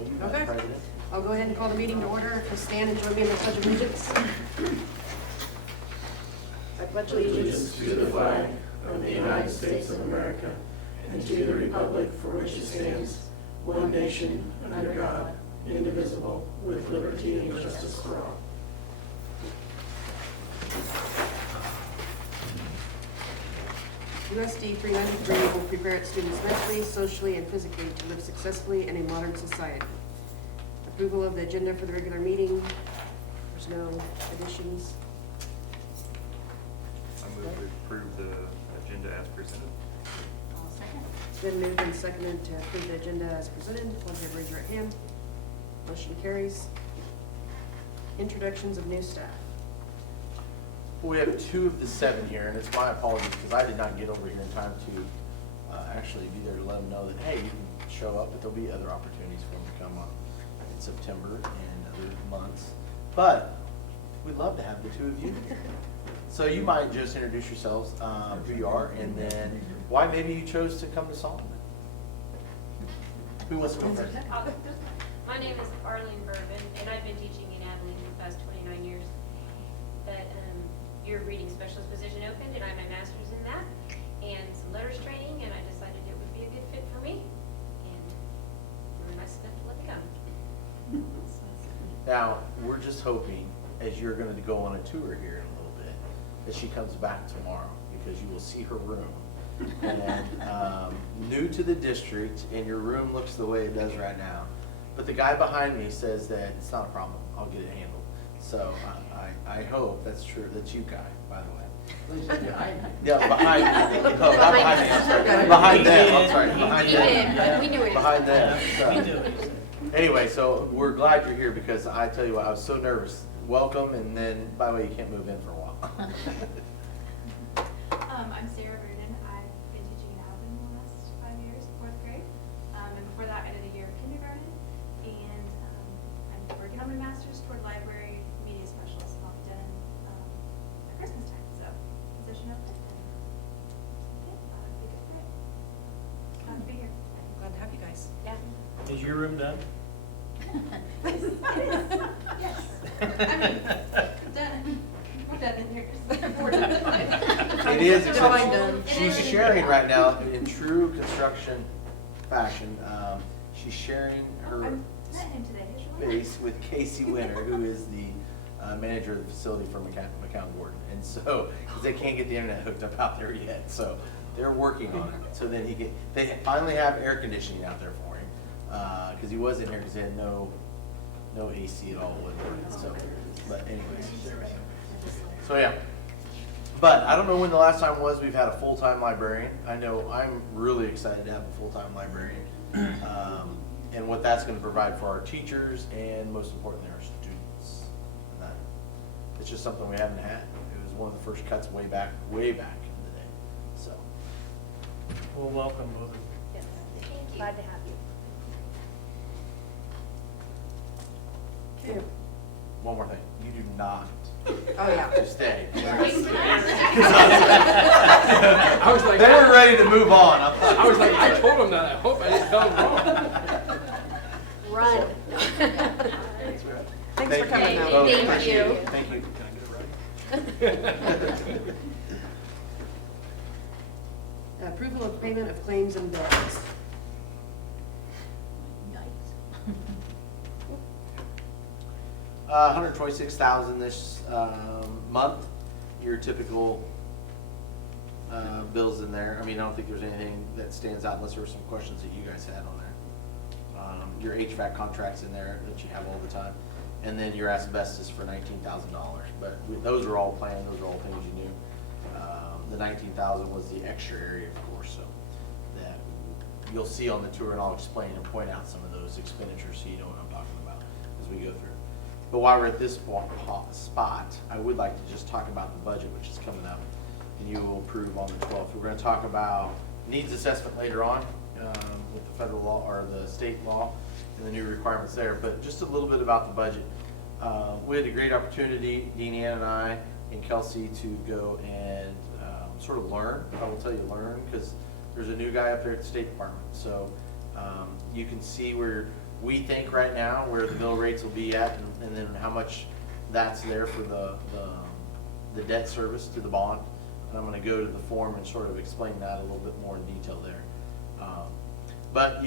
Okay. Madam President. I'll go ahead and call the meeting to order. If you stand and join me in the Pledge of Allegiance. I pledge allegiance to the flag of the United States of America and to the republic for which it stands, one nation, under God, indivisible, with liberty and justice for all. USD 393 will prepare its students mentally, socially, and physically to live successfully in a modern society. Approval of the agenda for the regular meeting. There's no additions. I move to approve the agenda as presented. I'll second. It's been moved and seconded to approve the agenda as presented. One hand, raise your hand. Motion carries. Introductions of new staff. We have 2 of the 7 here, and it's my apologies because I did not get over here in time to actually be there to let them know that, hey, you can show up, but there'll be other opportunities for them to come on in September and other months. But we'd love to have the 2 of you here. So you might just introduce yourselves, who you are, and then why maybe you chose to come to Solomon. Who wants to go first? My name is Arlene Bourbon, and I've been teaching in Abilene for the past 29 years. But your reading specialist position opened, and I have my master's in that, and some letters training, and I decided it would be a good fit for me, and you were nice enough to let me come. Now, we're just hoping, as you're going to go on a tour here in a little bit, that she comes back tomorrow, because you will see her room. And new to the district, and your room looks the way it does right now. But the guy behind me says that it's not a problem. I'll get it handled. So I hope that's true. That's you, guy, by the way. Yeah, behind me. No, not behind me. I'm sorry. Behind them. I'm sorry. Behind We did, them. but we knew it. Behind them. So. Anyway, so we're glad you're here because I tell you what, I was so nervous. Welcome, and then, by the way, you can't move in for a while. I'm Sarah Reardon. I've been teaching in Abilene the last 5 years, 4th grade. And before that, I did a year of kindergarten. And I'm working on my master's toward library media specialist, and I'll be done at Christmas time. So, position open. And yeah, thought it'd be good for it. Glad to be here. Glad to have you guys. Yeah. Is your room done? It is. Yes. I mean, done. We're done in here. We're done. It is, It's all except done. she's sharing right now in true construction fashion. She's sharing I her met him today. He's really nice. space with Casey Winter, who is the manager of the facility for McCown Gordon. And so, because they can't get the internet hooked up out there yet, so they're working on it. So then they finally have air conditioning out there for him, because he was in here because they had no AC at all. So, but anyways. So yeah, but I don't know when the last time was we've had a full-time librarian. I know I'm really excited to have a full-time librarian, and what that's going to provide for our teachers and most importantly our students. And that, it's just something we haven't had. It was one of the first cuts way back in the day. So Well, welcome both of you. Yes. Thank you. Glad to have you. Okay. one more thing, you do not Oh, yeah. stay. I was like, They were ready to move on. I was like, I told him that. I hope I didn't tell him wrong. Run. Thanks for coming out. Oh, Thank appreciate you. it. Thank you. Can I get it right? Approval of payment of claims and bills. $126,000 this month. Your typical bills in there. I mean, I don't think there's anything that stands out unless there were some questions that you guys had on there. Your HVAC contracts in there that you have all the time, and then your asbestos for $19,000. But those are all planned. Those are all things you knew. The $19,000 was the extra area, of course, so that you'll see on the tour, and I'll explain and point out some of those expenditures so you know what I'm talking about as we go through. But while we're at this spot, I would like to just talk about the budget, which is coming up, and you will approve on the 12th. We're going to talk about needs assessment later on with the federal law or the state law and the new requirements there. But just a little bit about the budget. We had a great opportunity, Dean Ann and I and Kelsey, to go and sort of learn. I will tell you learn because there's a new guy up there at the State Department. So you can see where we think right now where the mill rates will be at, and then how much that's there for the debt service to the bond. And I'm gonna go to the form and sort of explain that a little bit more in detail there. But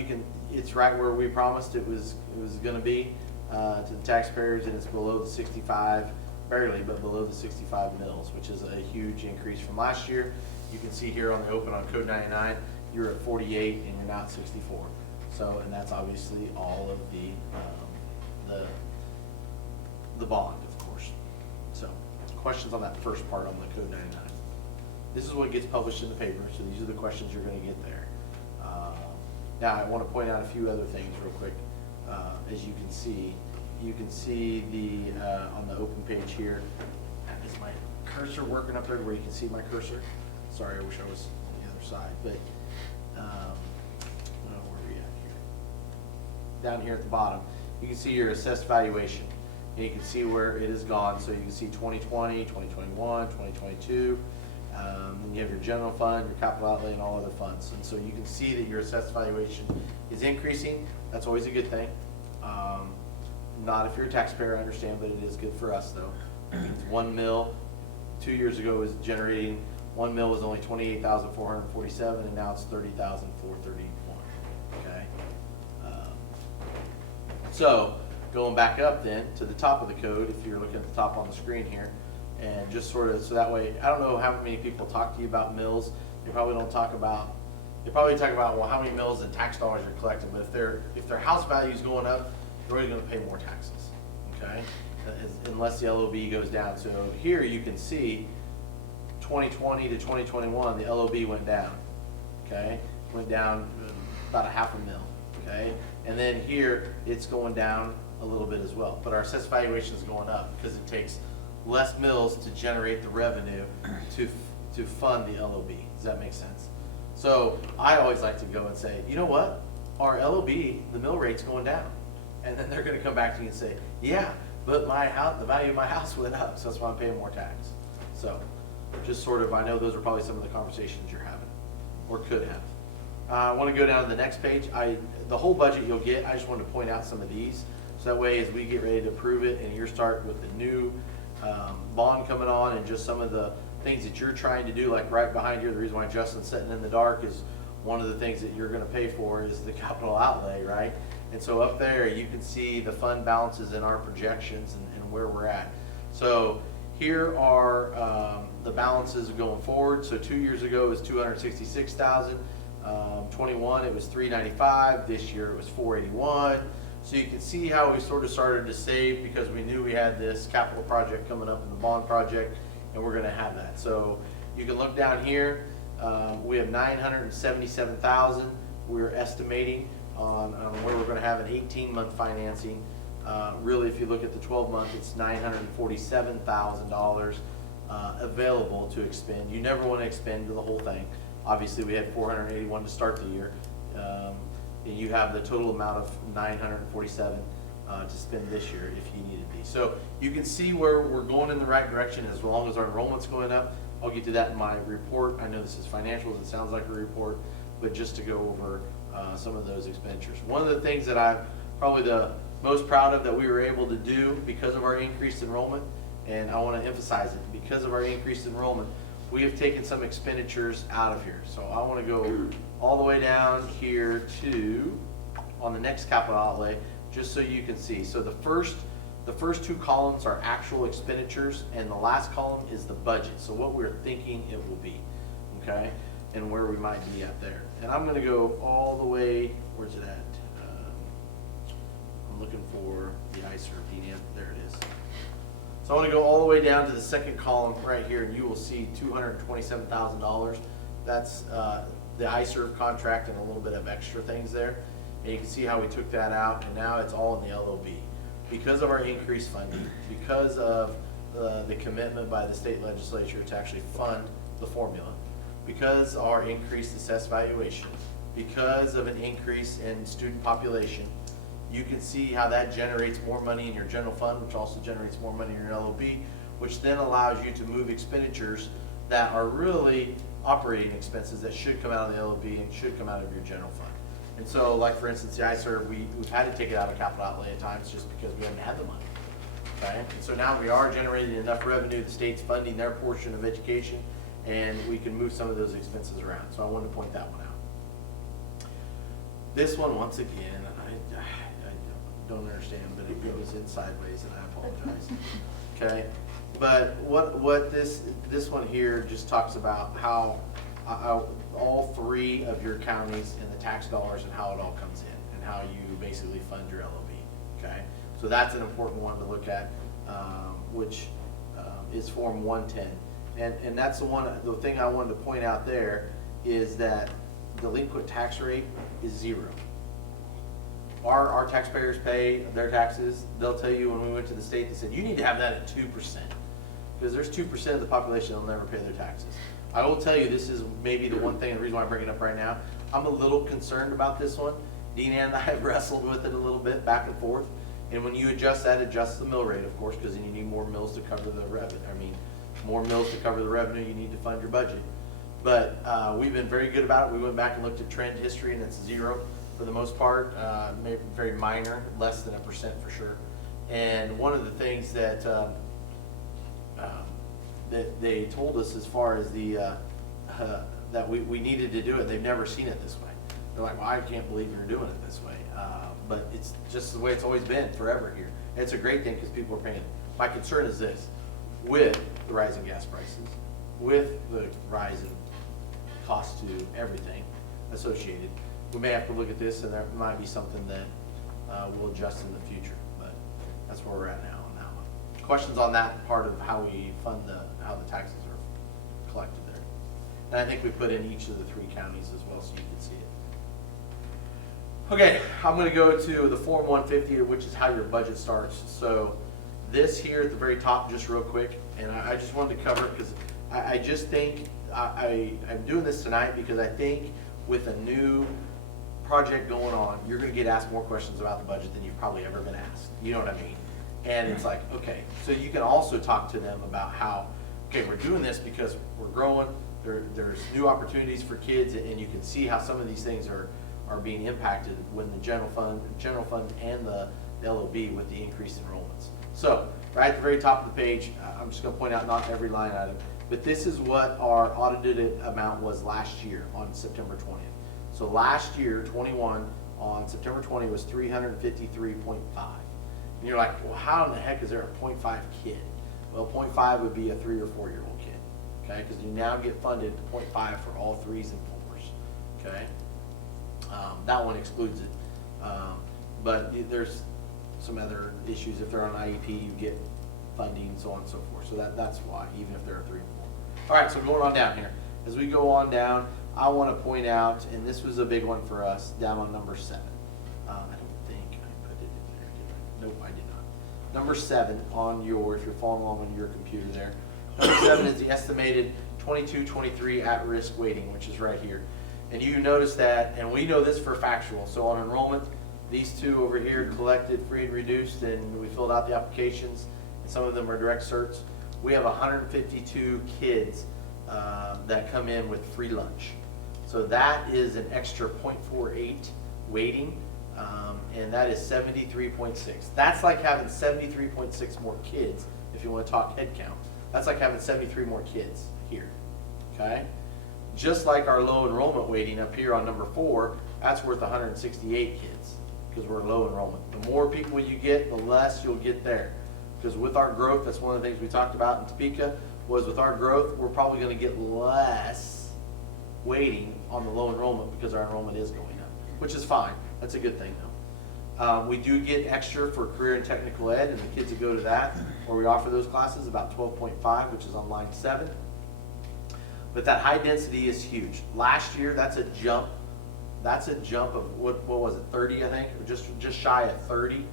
it's right where we promised it was gonna be to the taxpayers, and it's below the 65, barely, but below the 65 mils, which is a huge increase from last year. You can see here on the open on Code 99, you're at 48 and you're now at 64. So, and that's obviously all of the bond, of course. So, questions on that first part on the Code 99. This is what gets published in the paper, so these are the questions you're going to get there. Now, I want to point out a few other things real quick. As you can see the on the open page here. Is my cursor working up there where you can see my cursor? Sorry, I wish I was on the other side, but where are we at here? Down here at the bottom, you can see your assessed valuation, and you can see where it has gone. So you can see 2020, 2021, 2022. And you have your general fund, your capital outlay, and all other funds. And so you can see that your assessed valuation is increasing. That's always a good thing. Not if you're a taxpayer, I understand, but it is good for us though. It means 1 mil 2 years ago was generating, 1 mil was only 28,447, and now it's 30,431. Okay. So going back up then to the top of the code, if you're looking at the top on the screen here, and just sort of, so that way, I don't know how many people talk to you about mills. They probably talk about, well, how many mills and tax dollars you're collecting, but if their house value is going up, they're already gonna pay more taxes, okay? Unless the LOB goes down. So here you can see 2020 to 2021, the LOB went down, okay? Went down about $0.5 mil, okay? And then here, it's going down a little bit as well. But our assessed valuation is going up because it takes less mills to generate the revenue to fund the LOB. Does that make sense? So I always like to go and say, you know what? Our LOB, the mill rate's going down. And then they're gonna come back to you and say, yeah, but my house, the value of my house went up, so that's why I'm paying more tax. So just sort of, I know those are probably some of the conversations you're having, or could have. I wanna go down to the next page. The whole budget you'll get, I just wanted to point out some of these. So that way, as we get ready to approve it, and you're starting with the new bond coming on, and just some of the things that you're trying to do, like right behind here, the reason why Justin's sitting in the dark is one of the things that you're gonna pay for is the capital outlay, right? And so up there, you can see the fund balances in our projections and where we're at. So here are the balances going forward. So 2 years ago it was 266,000. 21 it was 395. This year it was 481. So you can see how we sort of started to save because we knew we had this capital project coming up in the bond project, and we're going to have that. So you can look down here. We have 977,000. We're estimating on where we're going to have an 18-month financing. Really, if you look at the 12-month, it's $947,000 available to expend. You never want to expend the whole thing. Obviously, we had 481 to start the year. And you have the total amount of 947 to spend this year if you needed be. So you can see where we're going in the right direction as long as our enrollment's going up. I'll get to that in my report. I know this is financials, it sounds like a report, but just to go over some of those expenditures. One of the things that I'm probably the most proud of that we were able to do because of our increased enrollment, and I want to emphasize it, because of our increased enrollment, we have taken some expenditures out of here. So I want to go all the way down here to, on the next capital outlay, just so you can see. So the first two columns are actual expenditures, and the last column is the budget. So what we're thinking it will be, okay, and where we might be at there. And I'm going to go all the way, where's it at? I'm looking for the ISER PDF, there it is. So I want to go all the way down to the second column right here, and you will see $227,000. That's the iServe contract and a little bit of extra things there. And you can see how we took that out, and now it's all in the LOB. Because of our increased funding, because of the commitment by the state legislature to actually fund the formula, because our increased assessed valuation, because of an increase in student population, you can see how that generates more money in your general fund, which also generates more money in your LOB, which then allows you to move expenditures that are really operating expenses that should come out of the LOB and should come out of your general fund. And so, like, for instance, the iServe, we've had to take it out of capital outlay at times just because we haven't had the money. Okay, and so now we are generating enough revenue, the state's funding their portion of education, and we can move some of those expenses around. So I wanted to point that one out. This one, once again, I don't understand, but it was in sideways, and I apologize. Okay, but what this one here just talks about how all three of your counties and the tax dollars and how it all comes in, and how you basically fund your LOB. Okay, so that's an important one to look at, which is Form 110. And that's the thing I wanted to point out there is that delinquent tax rate is 0. Our taxpayers pay their taxes. They'll tell you when we went to the state, they said, you need to have that at 2%. Because there's 2% of the population that'll never pay their taxes. I will tell you, this is maybe the one thing, the reason why I bring it up right now, I'm a little concerned about this one. Deanna and I have wrestled with it a little bit, back and forth. And when you adjust that, adjust the mill rate, of course, because then you need more mills to cover the revenue. More mills to cover the revenue, you need to fund your budget. But we've been very good about it. We went back and looked at trend history, and it's 0 for the most part, maybe very minor, less than 1% for sure. And one of the things that that they told us as far as the that we needed to do it, they've never seen it this way. They're like, well, I can't believe you're doing it this way. But it's just the way it's always been forever here. And it's a great thing because people are paying. My concern is this: with the rise in gas prices, with the rise in cost to everything associated, we may have to look at this, and there might be something that we'll adjust in the future. But that's where we're at now on that one. Questions on that part of how we fund how the taxes are collected there? And I think we put in each of the 3 counties as well, so you can see it. Okay, I'm going to go to the Form 150, which is how your budget starts. So this here at the very top, just real quick, and I just wanted to cover it because I just think I'm doing this tonight because I think with a new project going on, you're going to get asked more questions about the budget than you've probably ever been asked. You know what I mean? And it's like, okay, so you can also talk to them about how, okay, we're doing this because we're growing, there's new opportunities for kids, and you can see how some of these things are being impacted when the general fund and the LOB with the increased enrollments. So right at the very top of the page, I'm just going to point out not every line item, but this is what our audited amount was last year on September 20th. So last year, 21, on September 20 was 353.5. And you're like, well, how in the heck is there a 0.5 kid? Well, 0.5 would be a 3 or 4 year old kid, okay? Because you now get funded to 0.5 for all 3s and 4s, okay? That one excludes it. But there's some other issues. If they're on IEP, you get funding, so on and so forth. So that's why, even if they're 3 and 4. All right, so going on down here. As we go on down, I want to point out, and this was a big one for us, down on number 7. I don't think I put it in there, did I? Nope, I did not. Number 7 on if you're following along on your computer there. Number 7 is the estimated 22-23 at-risk weighting, which is right here. And you notice that, and we know this for factual. So on enrollment, these 2 over here collected free and reduced, and we filled out the applications, and some of them are direct certs. We have 152 kids that come in with free lunch. So that is an extra 0.48 weighting, and that is 73.6. That's like having 73.6 more kids, if you want to talk head count. That's like having 73 more kids here, okay? Just like our low enrollment weighting up here on number 4, that's worth 168 kids because we're low enrollment. The more people you get, the less you'll get there. Because with our growth, that's one of the things we talked about in Topeka, was with our growth, we're probably going to get less weighting on the low enrollment because our enrollment is going up, which is fine. That's a good thing though. We do get extra for career and technical ed, and the kids that go to that, where we offer those classes, about 12.5, which is on line 7. But that high density is huge. Last year, that's a jump. That's a jump of what was it, 30, I think, or just shy of 30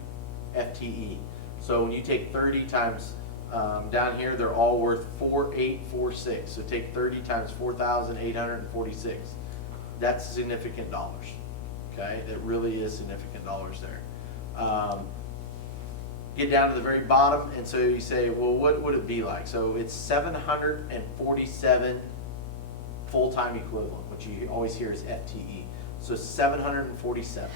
FTE. So when you take 30 times down here, they're all worth 4,846. So take 30 times 4,846. That's significant dollars. Okay, it really is significant dollars there. Get down to the very bottom, and so you say, well, what would it be like? So it's 747 full-time equivalent, which you always hear is FTE. So 747.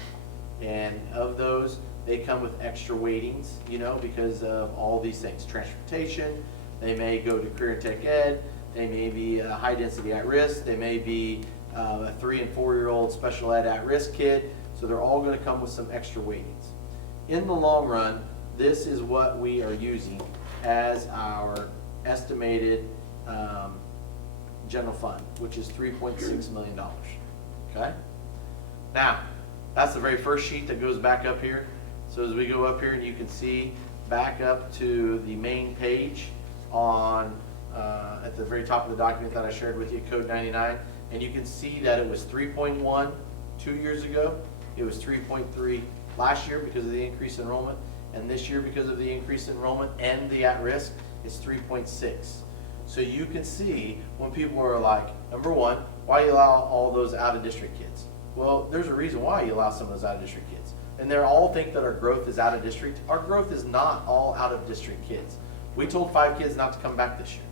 And of those, they come with extra weightings, you know, because of all these things. Transportation, they may go to career and tech ed, they may be a high density at risk, they may be a 3 and 4 year old special ed at risk kid. So they're all going to come with some extra weightings. In the long run, this is what we are using as our estimated general fund, which is $3.6 million. Okay? Now, that's the very first sheet that goes back up here. So as we go up here, and you can see back up to the main page on at the very top of the document that I shared with you, Code 99, and you can see that it was 3.1 2 years ago. It was 3.3 last year because of the increased enrollment, and this year because of the increased enrollment and the at-risk, it's 3.6. So you can see when people are like, number one, why you allow all those out-of-district kids? Well, there's a reason why you allow some of those out-of-district kids. And they all think that our growth is out-of-district. Our growth is not all out-of-district kids. We told 5 kids not to come back this year,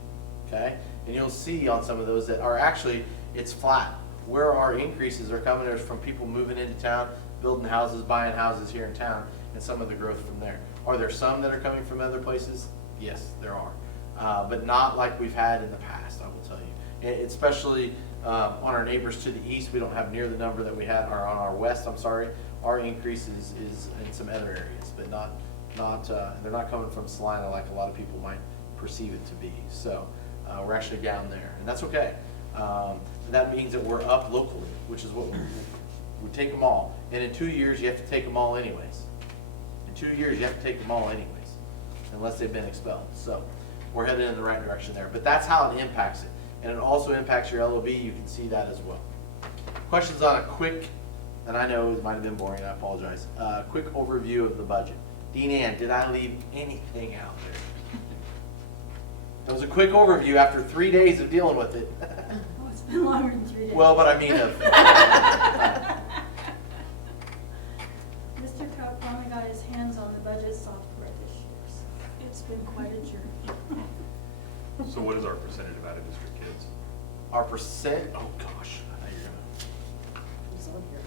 okay? And you'll see on some of those that are actually, it's flat. Where our increases are coming is from people moving into town, building houses, buying houses here in town, and some of the growth from there. Are there some that are coming from other places? Yes, there are. But not like we've had in the past, I will tell you. Especially on our neighbors to the east, we don't have near the number that we had, or on our west, I'm sorry. Our increase is in some other areas, but they're not coming from Salina like a lot of people might perceive it to be. So we're actually down there, and that's okay. That means that we're up locally, which is what we take them all. And in 2 years, you have to take them all anyways. In 2 years, you have to take them all anyways, unless they've been expelled. So we're headed in the right direction there. But that's how it impacts it. And it also impacts your LOB. You can see that as well. Questions on a quick, and I know it might have been boring, I apologize. Quick overview of the budget. Dean Ann, did I leave anything out there? It was a quick overview after 3 days of dealing with it. Oh, it's been longer than 3 days. Well, but I mean, Mr. Cook finally got his hands on the budget software this year, so it's been quite a journey. So what is our percentage of out-of-district kids? our percent, oh gosh, I thought you were gonna, It's on here.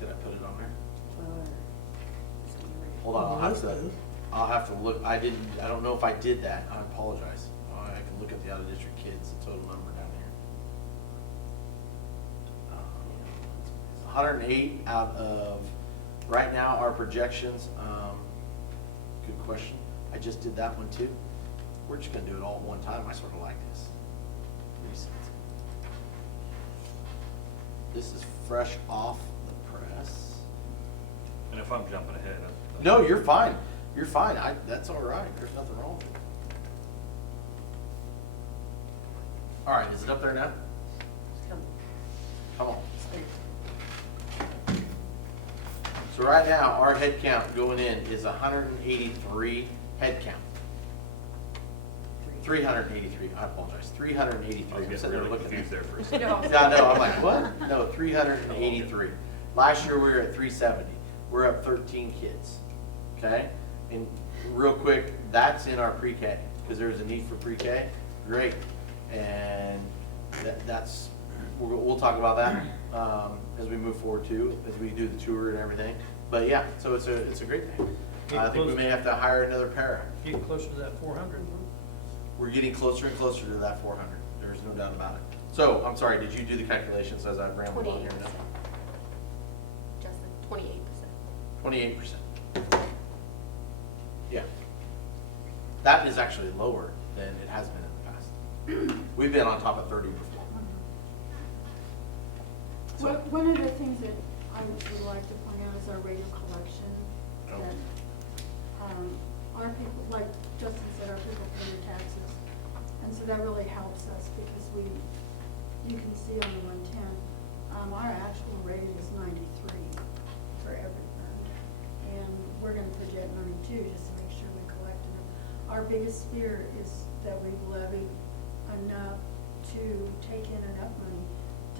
did I put it on there? It's on the right. Hold on, I'll have to look, I don't know if I did that, I apologize. I can look at the out-of-district kids, the total number down here. 108 out of, right now, our projections, good question. I just did that one too. We're just gonna do it all at one time, I sort of like this. Reset. This is fresh off the press. And if I'm jumping ahead, No, you're fine. You're fine. That's all right. There's nothing wrong with it. All right, is it up there now? Come, Come on. stay. So right now, our head count going in is 183 head count. 383, I apologize, 383. I was I'm getting sitting there really looking confused at there for a I second. know. Yeah, no, I'm like, what? No, 383. Last year, we were at 370. We're up 13 kids, okay? And real quick, that's in our pre-K, because there's a need for pre-K. Great. And that's, we'll talk about that as we move forward too, as we do the tour and everything. But yeah, so it's a great thing. I think we may have to hire another para. Getting closer to that 400. We're getting closer and closer to that 400. There's no doubt about it. So, I'm sorry, did you do the calculations as I've rambled on here 28%. now? Justin, 28%. 28%. Yeah. That is actually lower than it has been in the past. We've been on top of 30 before. So, One of the things that I would like to point out is our radio collection. Oh. That, our people, like Justin said, our people pay their taxes. And so that really helps us because you can see on the 110, our actual rate is 93 for every fund. And we're gonna project 92 just to make sure we collected them. Our biggest fear is that we've levied enough to take in enough money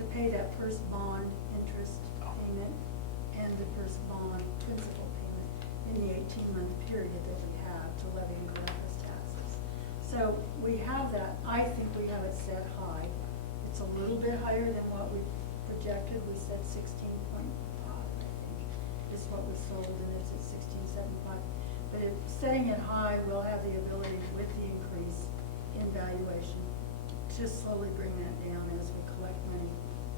to pay that first bond interest payment and the first bond principal payment in the 18-month period that we have to levy and collect those taxes. So we have that, I think we have it set high. It's a little bit higher than what we projected, we said 16.5, I think, is what was sold, and it's at 16.75. But if setting it high, we'll have the ability with the increase in valuation to slowly bring that down as we collect money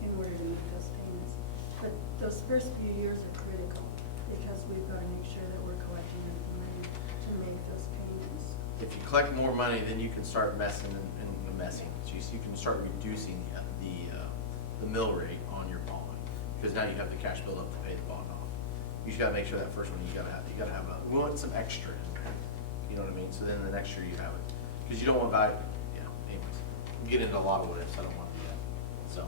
in order to make those payments. But those first few years are critical because we've got to make sure that we're collecting enough money to make those payments. If you collect more money, then you can start messing and you can start reducing the mill rate on your bond, because now you have the cash build up to pay the bond off. You just gotta make sure that first one, you gotta have we want some extra in there, you know what I mean? So then the next year you have it, because you don't want value, anyways. We get into a lot of what ifs, I don't want to do that. So,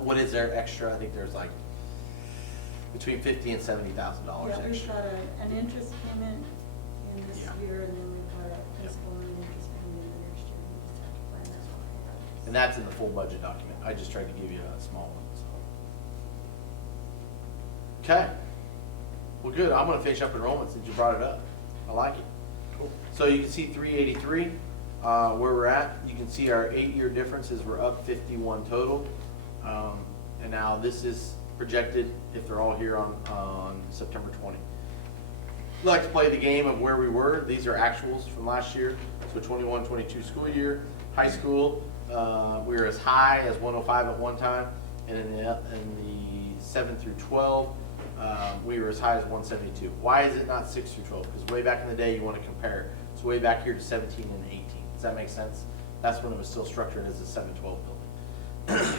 what is there extra? I think there's like between $50,000 and $70,000 Yeah, we've extra. got an interest payment in this Yeah. year, and then we've got a principal and an interest payment in the next year. We just have to plan that all out. And that's in the full budget document. I just tried to give you a small one, so. Okay. Well, good. I'm gonna finish up enrollment since you brought it up. I like it. Cool. So you can see 383, where we're at. You can see our 8-year differences. We're up 51 total. And now this is projected if they're all here on September 20. We like to play the game of where we were. These are actuals from last year. So 21-22 school year. High school, we were as high as 105 at one time. And in the 7 through 12, we were as high as 172. Why is it not 6 through 12? Because way back in the day, you want to compare. It's way back here to 17 and 18. Does that make sense? That's when it was still structured as a 7-12 building.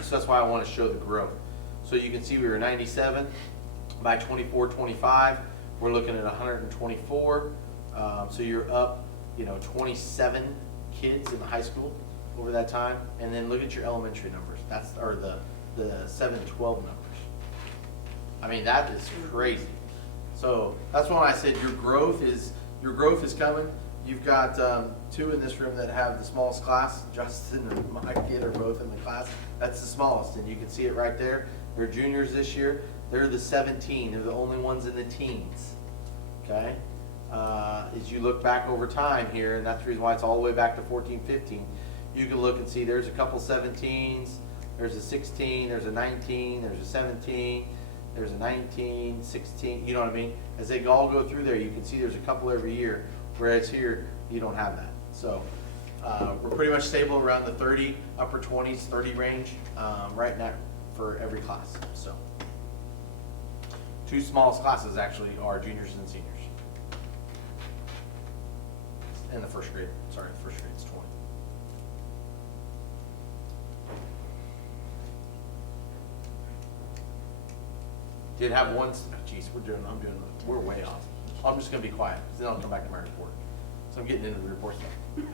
So that's why I want to show the growth. So you can see we were 97. By 24-25, we're looking at 124. So you're up, 27 kids in the high school over that time. And then look at your elementary numbers. Or the 7-12 numbers. I mean, that is crazy. So that's when I said your growth is coming. You've got 2 in this room that have the smallest class. Justin and my kid are both in the class. That's the smallest, and you can see it right there. They're juniors this year. They're the 17. They're the only ones in the teens. Okay? As you look back over time here, and that's the reason why it's all the way back to 14, 15, you can look and see there's a couple 17s, there's a 16, there's a 19, there's a 17, there's a 19, 16, you know what I mean? As they all go through there, you can see there's a couple every year, whereas here, you don't have that. So we're pretty much stable around the 30, upper 20s, 30 range right now for every class. So 2 smallest classes actually are juniors and seniors. In the first grade, sorry, the first grade's 20. Did have one, geez, we're way off. I'm just gonna be quiet, because then I'll come back to my report. So I'm getting into the report stuff.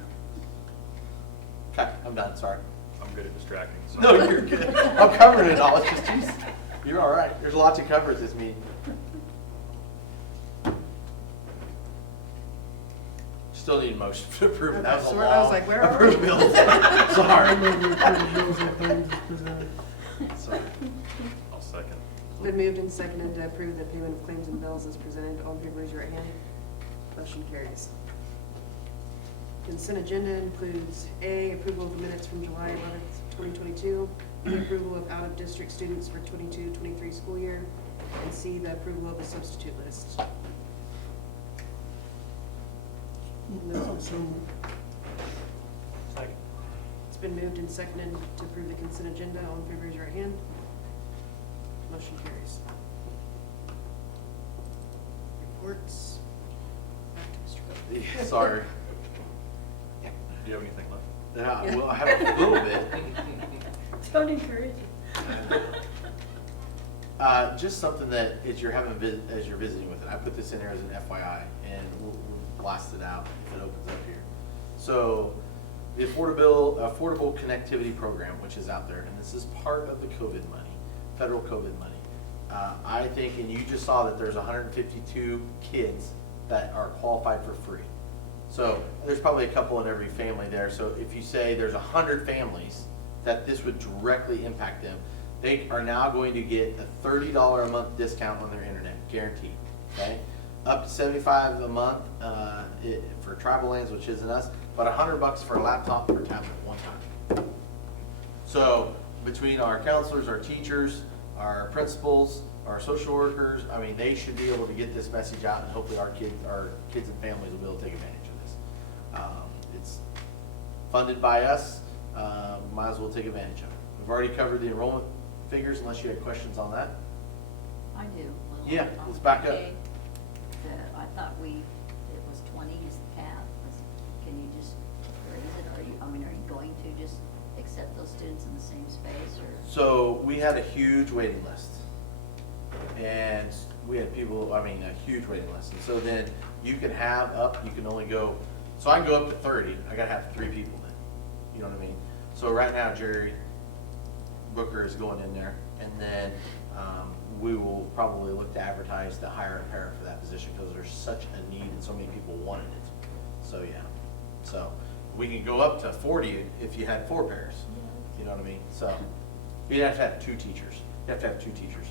Okay, I'm done, sorry. I'm good at distracting, so. No, you're good. I'm covering it all, it's just, geez, you're all right. There's a lot to cover at this meeting. Still need a motion to approve it. That was a Okay, so long. I was like, where are we? approved bills. Sorry. I move we approve the bills and claims as presented. Sorry. I'll second. Been moved and seconded to approve the payment of claims and bills as presented. All in favor, raise your right hand. Motion carries. Consent agenda includes A, approval of the minutes from July 11th, 2022, B, approval of out-of-district students for 22-23 school year, and C, the approval of the substitute list. So moved. Second. It's been moved and seconded to approve the consent agenda. All in favor, raise your right hand. Motion carries. Reports. Back to Mr. Cook. Yeah, sorry. Do you have anything left? Yeah, well, I have a little bit. Don't encourage you. Just something that as you're visiting with it, I put this in there as an FYI, and we'll blast it out if it opens up here. So, the affordable connectivity program, which is out there, and this is part of the COVID money, federal COVID money. I think, and you just saw that there's 152 kids that are qualified for free. So there's probably a couple in every family there. So if you say there's 100 families that this would directly impact them, they are now going to get a $30 a month discount on their internet, guaranteed. Okay, up to $75 a month for tribal lanes, which isn't us, but $100 for a laptop or tablet one time. So between our counselors, our teachers, our principals, our social workers, I mean, they should be able to get this message out, and hopefully our kids and families will be able to take advantage of this. It's funded by us, might as well take advantage of it. We've already covered the enrollment figures, unless you had questions on that. I do. Well, Yeah, on let's back up. PK, I thought it was 20 is the cap. Can you just raise it? Are you going to just accept those students in the same space, or? So we had a huge waiting list. And we had people, a huge waiting list. And so then you can you can only go, so I can go up to 30, I gotta have 3 people then. You know what I mean? So right now, Jerry Booker is going in there, and then we will probably look to advertise to hire a parent for that position, because there's such a need and so many people wanted it. So, yeah. So we can go up to 40 if you had 4 pairs. You know what I mean? So you'd have to have 2 teachers. You have to have 2 teachers.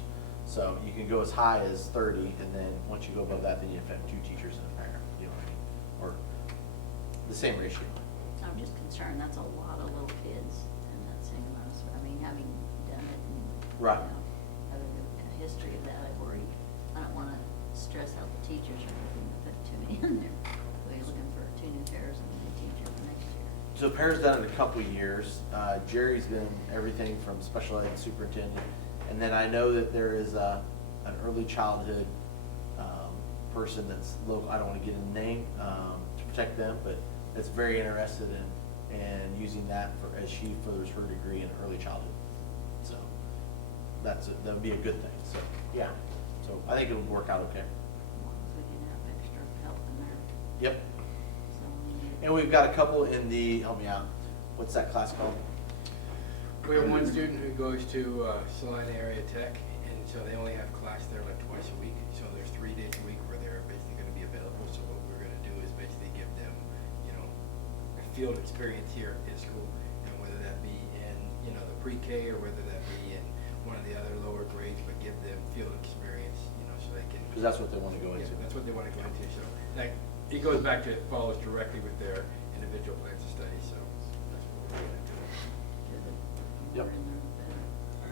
So you can go as high as 30, and then once you go above that, then you have to have 2 teachers and a parent. You know what I mean? Or the same ratio. I'm just concerned, that's a lot of little kids in that same amount of, having done it and, Right. having a history of that, I worry. I don't wanna stress out the teachers or anything, but put too many in there. We're looking for 2 new pairs and a new teacher for next year. So Pair's done it a couple of years. Jerry's been everything from special ed superintendent. And then I know that there is an early childhood person that's local, I don't want to get a name to protect them, but that's very interested in using that as she furthers her degree in early childhood. So that would be a good thing. So, yeah. So I think it'll work out okay. As long as we can have extra help in there. Yep. So, And we've got a couple in the, help me out, what's that class called? We have one student who goes to Salina Area Tech, and so they only have class there like twice a week. So there's 3 days a week where they're basically going to be available. So what we're going to do is basically give them, a field experience here in school, and whether that be in, the pre-K or whether that be in one of the other lower grades, but give them field experience, so they can. Because that's what they want to go into. Yeah, that's what they want to go into. So that it goes back to, it follows directly with their individual plans of study. So that's what we're going to do. Yep.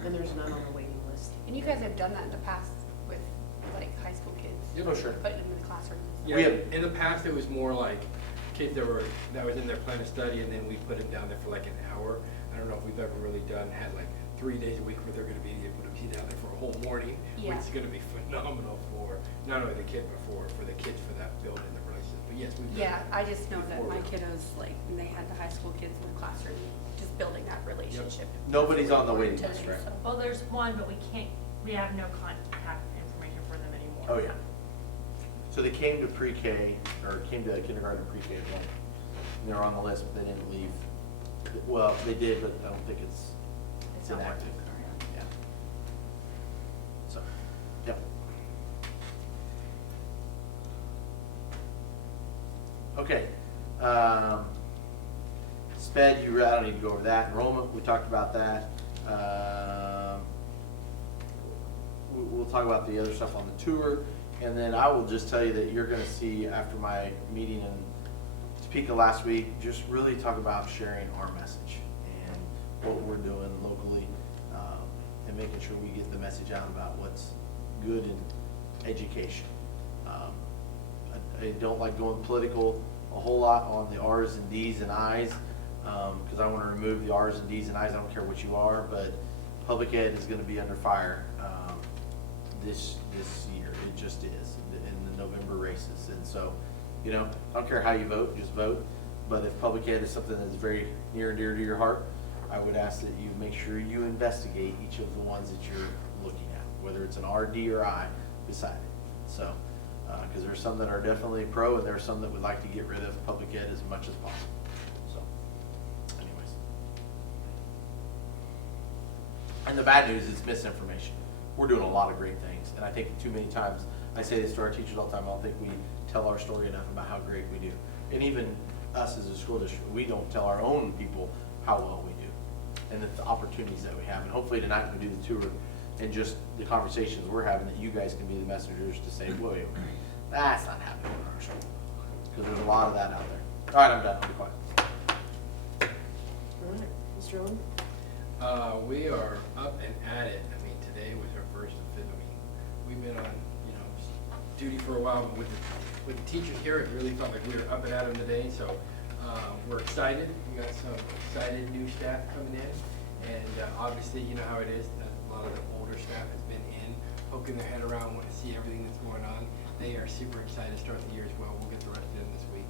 And there's none on the waiting list. And you guys have done that in the past with like high school kids? Oh, sure. Putting them in the classroom? Yeah, We have- in the past, it was more like kids that was in their plan of study, and then we put them down there for like an hour. I don't know if we've ever really had like 3 days a week where they're gonna be able to be down there for a whole morning, Yeah. which is gonna be phenomenal for not only the kid, but for the kids for that building, the relationship. But yes, we've done Yeah, I just know that before. my kiddos, like, when they had the high school kids in the classroom, just building that relationship. Nobody's on the Really waiting important list, to right? them, so. Well, there's one, but we have no contact information for them anymore. Oh, yeah. So they came to pre-K, or came to kindergarten and pre-K as well. And they were on the list, but they didn't leave. Well, they did, but I don't think it's not inactive. Yeah. So, yep. Okay. SPED, I don't need to go over that. Enrollment, we talked about that. We'll talk about the other stuff on the tour. And then I will just tell you that you're going to see after my meeting in Topeka last week, just really talk about sharing our message and what we're doing locally, and making sure we get the message out about what's good in education. I don't like going political a whole lot on the R's and D's and I's, because I want to remove the R's and D's and I's. I don't care what you are, but public ed is going to be under fire this year. It just is in the November races. And so, I don't care how you vote, just vote. But if public ed is something that's very near and dear to your heart, I would ask that you make sure you investigate each of the ones that you're looking at, whether it's an R, D, or I beside it. So, because there's some that are definitely pro, and there are some that would like to get rid of public ed as much as possible. So, anyways. And the bad news is misinformation. We're doing a lot of great things, and I think too many times, I say this to our teachers all the time, I don't think we tell our story enough about how great we do. And even us as a school district, we don't tell our own people how well we do, and the opportunities that we have. And hopefully tonight when we do the tour, and just the conversations we're having, that you guys can be the messengers to say, William, that's not happening in our school. Because there's a lot of that out there. All right, I'm done. I'll be quiet. All right, Mr. Owen? We are up and at it. I mean, today was our first official. I mean, we've been on, duty for a while, but with the teachers here, it really felt like we were up and at them today. So we're excited. We got some excited new staff coming in, and obviously, you know how it is. A lot of the older staff has been in, poking their head around, want to see everything that's going on. They are super excited to start the year as well. We'll get the rest in this week.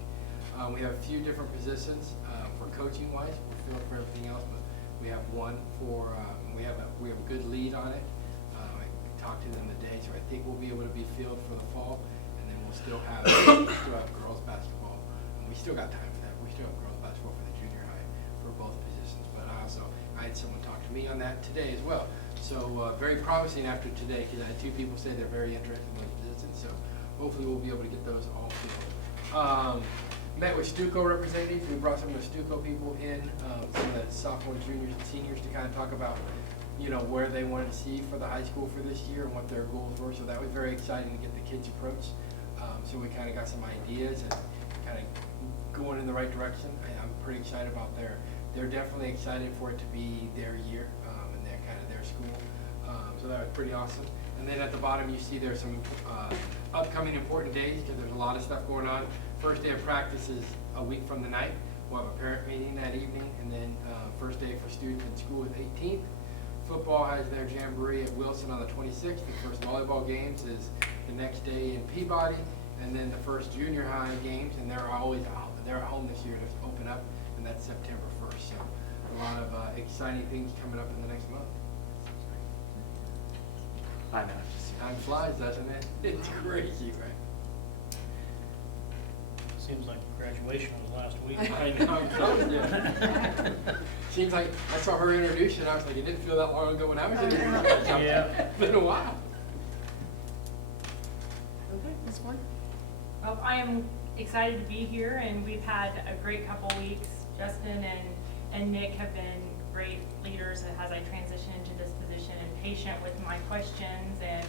We have a few different positions for coaching wise. We're filling for everything else, but we have one for we have a good lead on it. I talked to them today, so I think we'll be able to be filled for the fall, and then we'll still have girls basketball, and we still got time for that. We still have girls basketball for the junior high for both positions. But I had someone talk to me on that today as well. So very promising after today, because I had 2 people say they're very interested in those positions. So hopefully we'll be able to get those all filled. Met with Stuco representatives. We brought some of the Stuco people in, some of the sophomores, juniors, and seniors to kind of talk about, where they wanted to see for the high school for this year and what their goals were. So that was very exciting to get the kids' approach. So we kind of got some ideas and kind of going in the right direction. I'm pretty excited about they're definitely excited for it to be their year and their kind of their school. So that was pretty awesome. And then at the bottom, you see there's some upcoming important days, because there's a lot of stuff going on. First day of practice is a week from tonight. We'll have a parent meeting that evening, and then first day for students in school is 18th. Football has their jamboree at Wilson on the 26th. The first volleyball games is the next day in Peabody, and then the first junior high games, and they're at home this year to open up, and that's September 1st. So a lot of exciting things coming up in the next month. I know. Time flies, doesn't it? It's crazy, right? Seems like graduation was last week. I know. Seems like I saw her introduce you, and I was like, it didn't feel that long ago when I was introduced. Yeah. It's been a while. Okay, Ms. Moore? Well, I am excited to be here, and we've had a great couple weeks. Justin and Nick have been great leaders as I transition into this position, and patient with my questions and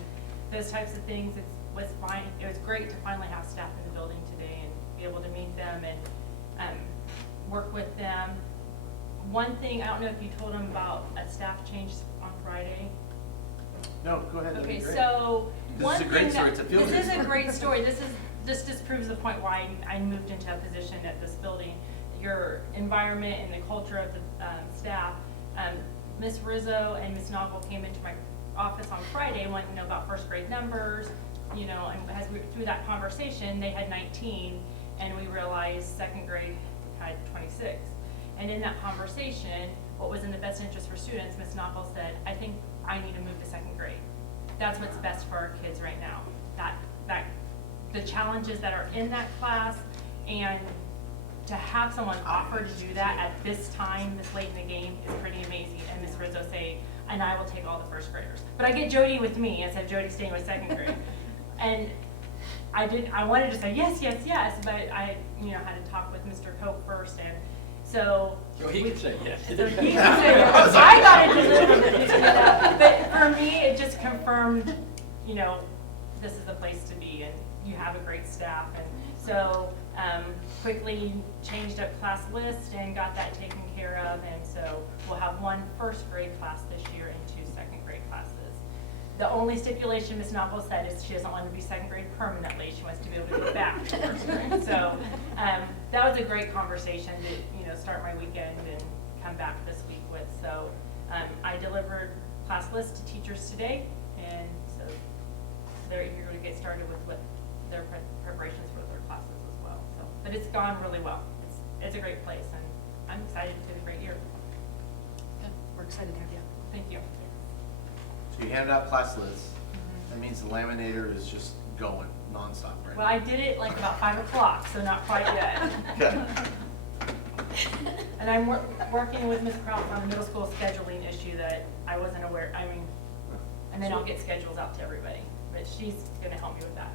those types of things. It was great to finally have staff in the building today and be able to meet them and work with them. One thing, I don't know if you told them about a staff change on Friday. No, go ahead. that'd be Okay, great. so This one is a great thing story. that, It's a feel-good this is a story. great story. This just proves the point why I moved into a position at this building. Your environment and the culture of the staff. Miss Rizzo and Miss Noggle came into my office on Friday wanting to know about first grade numbers, and as we through that conversation, they had 19, and we realized second grade had 26. And in that conversation, what was in the best interest for students, Miss Noggle said, I think I need to move to second grade. That's what's best for our kids right now. That the challenges that are in that class, and to have someone offer to do that at this time, this late in the game, is pretty amazing. And Miss Rizzo say, and I will take all the first graders. But I get Jody with me instead of Jody staying with second grade. And I wanted to say yes, but I had to talk with Mr. Cope first, and so he can say yes. So he can say yes. I got it just a little bit to do that. But for me, it just confirmed, this is the place to be, and you have a great staff. And so quickly changed up class list and got that taken care of. And so we'll have 1 first grade class this year and 2 second grade classes. The only stipulation Ms. Novel said is she doesn't want to be second grade permanently. She wants to be able to go back to first grade. So that was a great conversation to start my weekend and come back this week with. So I delivered class lists to teachers today, and so they're eager to get started with what their preparations for their classes as well. So, but it's gone really well. It's a great place, and I'm excited. It's been a great year. Good. We're excited to have you. Thank you. So you handed out class lists. That means the laminator is just going nonstop, right? Well, I did it like about 5 o'clock, so not quite yet. Okay. And I'm working with Ms. Kraus on a middle school scheduling issue that I wasn't aware. And then I'll get schedules out to everybody. But she's going to help me with that.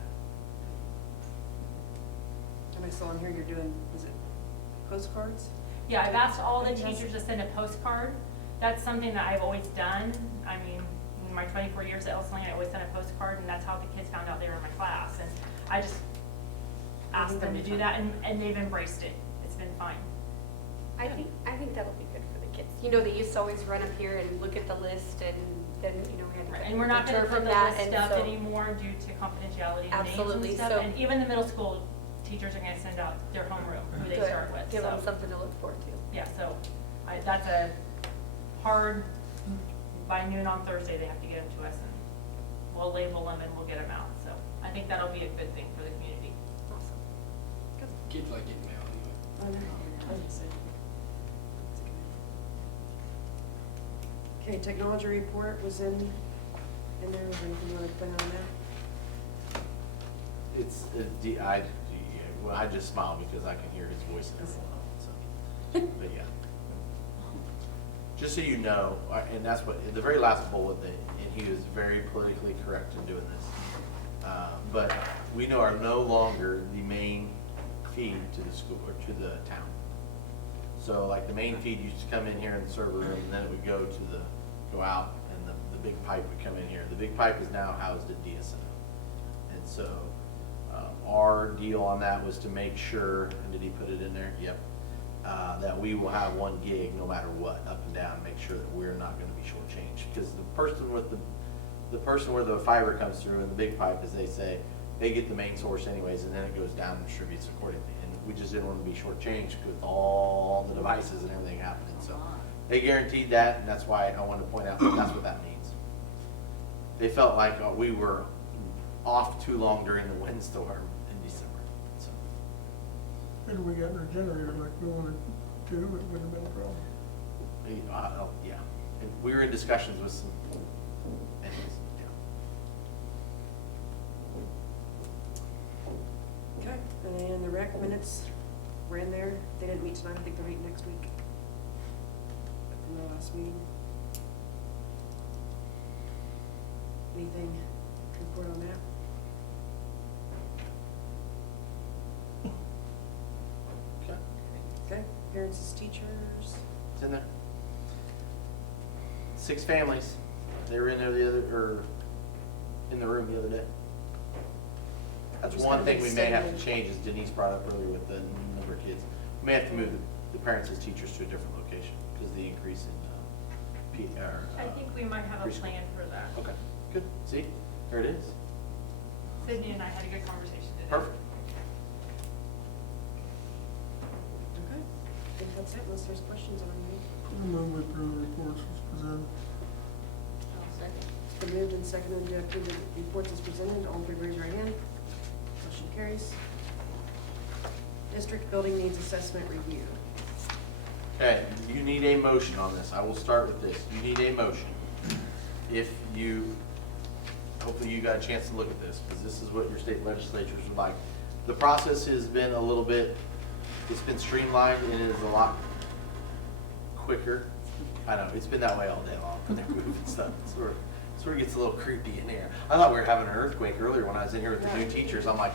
I saw on here you're doing, is it postcards? Yeah, I've asked all the teachers to send a postcard. That's something that I've always done. In my 24 years at Elsaling, I always sent a postcard, and that's how the kids found out they were in my class. And I just asked them to do that, and they've embraced it. It's been fine. I think that'll be good for the kids. You know, they used to always run up here and look at the list, and then, you know, we had to Right, get and we're not deter gonna from put the that, list and up so- anymore due to confidentiality and names Absolutely, and stuff. so- And even the middle school teachers are gonna send out their homeroom, who they Good. start with, Give them so. something to look forward to. Yeah, so that's a hard, by noon on Thursday, they have to get them to us, and we'll label them and we'll get them out. So I think that'll be a good thing for the community. Awesome. Kids like getting mail anyway. Okay, technology report was in there. Was there anything you want to put on that? I just smile because I can hear his voice in everyone else, so. But yeah. Just so you know, and that's what, the very last bullet, and he was very politically correct in doing this. But we are no longer the main feed to the school, or to the town. So like the main feed used to come in here in the server room, and then it would go out, and the big pipe would come in here. The big pipe is now housed at DSO. And so, our deal on that was to make sure, and did he put it in there? Yep. That we will have 1 gig no matter what, up and down, make sure that we're not gonna be shortchanged. Because the person where the fiber comes through in the big pipe, as they say, they get the main source anyways, and then it goes down and distributes accordingly. And we just didn't want to be shortchanged with all the devices and everything happening. So they guaranteed that, and that's why I wanted to point out that that's what that means. They felt like we were off too long during the windstorm in December. So. If we got our generator like we wanted to, it wouldn't have been a problem. Yeah. And we were in discussions with some, anyways, yeah. Okay, and the rec minutes were in there. They didn't meet tonight. I think they'll meet next week. From the last meeting. Anything to report on that? Okay. Okay, parents as teachers. It's in there. 6 families. They were in there in the room the other day. That's Just one kind of thing we may have to extending. change, as Denise brought up earlier with the number of kids. We may have to move the parents as teachers to a different location because of the increase in I think we might have a preschool. plan for that. Okay, good. See, there it is. Sydney and I had a good conversation today. Perfect. Okay, I think that's it, unless there's questions on anything. I move we approve the reports as presented. I'll second. It's been moved and seconded to approve the reports as presented. All in favor, raise your right hand. Motion carries. District Building Needs Assessment Review. Okay, you need a motion on this. I will start with this. You need a motion. Hopefully you got a chance to look at this, because this is what your state legislatures would like. The process has been a little bit, it's been streamlined and it is a lot quicker. I know, it's been that way all day long, but they're moving stuff. It sort of gets a little creepy in here. I thought we were having an earthquake earlier when I was in here with the new teachers. I'm like,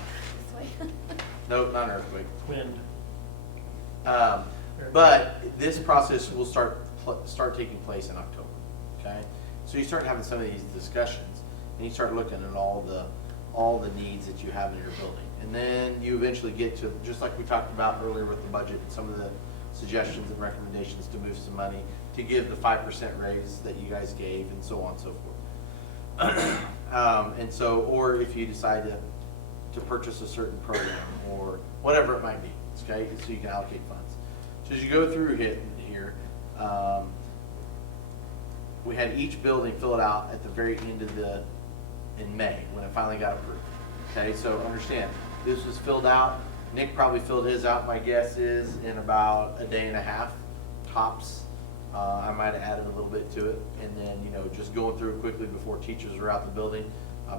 nope, not an earthquake. Wind. But this process will start taking place in October, okay? So you start having some of these discussions, and you start looking at all the needs that you have in your building. And then you eventually get to, just like we talked about earlier with the budget, some of the suggestions and recommendations to move some money, to give the 5% raise that you guys gave, and so on and so forth. And so, or if you decide to purchase a certain program, or whatever it might be, okay? So you can allocate funds. So as you go through here, we had each building fill it out at the very end of in May, when it finally got approved. Okay, so understand, this was filled out, Nick probably filled his out, my guess is, in about a day and a half, tops. I might have added a little bit to it, and then, just going through it quickly before teachers were out the building,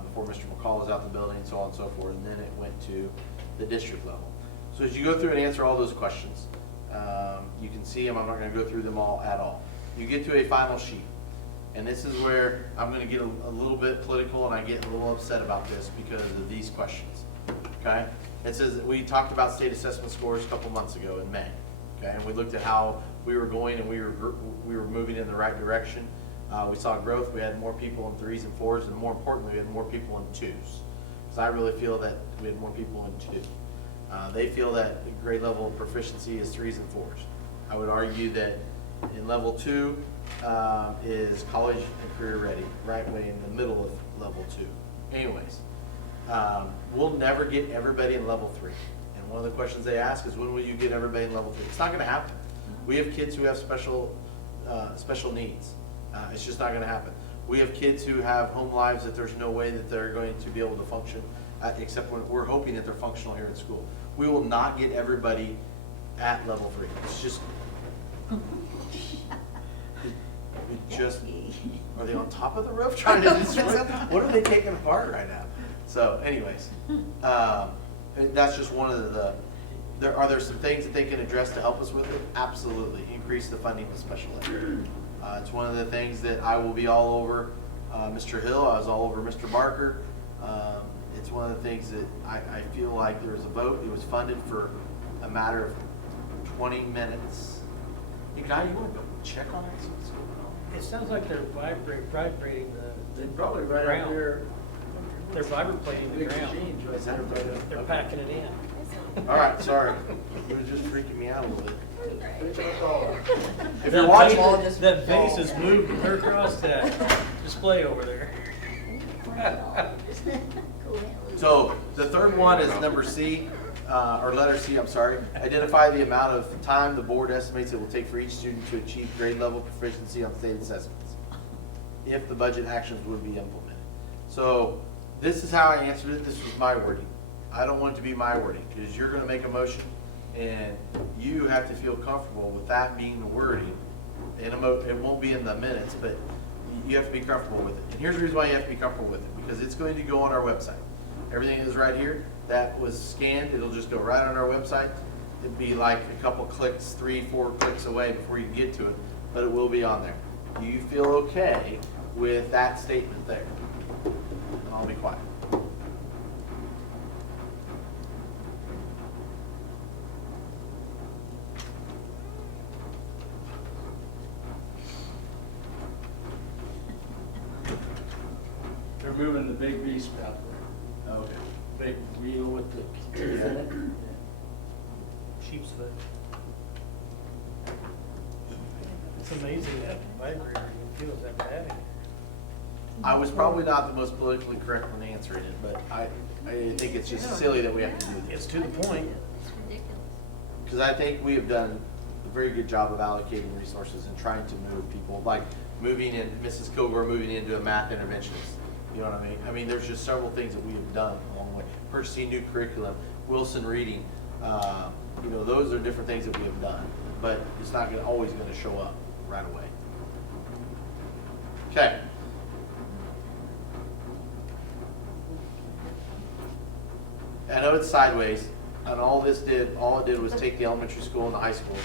before Mr. McCall was out the building, and so on and so forth, and then it went to the district level. So as you go through and answer all those questions, you can see them. I'm not going to go through them all at all. You get to a final sheet, and this is where I'm going to get a little bit political, and I get a little upset about this because of these questions. Okay? It says that we talked about state assessment scores a couple months ago in May. Okay, and we looked at how we were going, and we were moving in the right direction. We saw growth. We had more people in 3s and 4s, and more importantly, we had more people in 2s. Because I really feel that we had more people in 2. They feel that the grade level of proficiency is 3s and 4s. I would argue that in level 2 is college and career ready, right way in the middle of level 2. Anyways, we'll never get everybody in level 3. And one of the questions they ask is, when will you get everybody in level 3? It's not going to happen. We have kids who have special needs. It's just not going to happen. We have kids who have home lives that there's no way that they're going to be able to function, except when we're hoping that they're functional here at school. We will not get everybody at level 3. It's just, are they on top of the roof trying to destroy it? What are they taking apart right now? So anyways, that's just one of are there some things that they can address to help us with it? Absolutely. Increase the funding to special ed. It's one of the things that I will be all over Mr. Hill. I was all over Mr. Barker. It's one of the things that I feel like there was a vote. It was funded for a matter of 20 minutes. Hey, guy, you want to go check on it? See what's going on? It sounds like they're vibrating the They're probably right ground. up here. They're vibrating the Big ground. machines right Is that there. right? They're packing it in. All right, sorry. It was just freaking me out a little bit. It's all- If you're watching, That vase is moved clear across that display over there. so the third one is number C, or letter C, I'm sorry. Identify the amount of time the board estimates it will take for each student to achieve grade level proficiency on state assessments, if the budget actions would be implemented. So this is how I answered it. This was my wording. I don't want it to be my wording, because you're gonna make a motion and you have to feel comfortable with that being the wording. And it won't be in the minutes, but you have to be comfortable with it. And here's the reason why you have to be comfortable with it, because it's going to go on our website. Everything is right here. That was scanned. It'll just go right on our website. It'd be like a couple clicks, 3-4 clicks away before you get to it, but it will be on there. Do you feel okay with that statement there? And I'll be quiet. They're moving the big beast out there. Okay. Big wheel with the teeth in it. Sheep's foot. It's amazing that vibrator feels that bad. I was probably not the most politically correct when answering it, but I think it's just silly that we have to do It's this. to the point. It's ridiculous. Because I think we have done a very good job of allocating resources and trying to move people, like moving in, Mrs. Kilgore moving into a math interventionist. You know what I mean? I mean, there's just several things that we have done along the way. Purchasing new curriculum, Wilson reading, you know, those are different things that we have done. But it's not always going to show up right away. Okay. I know it's sideways, and all it did was take the elementary school and the high school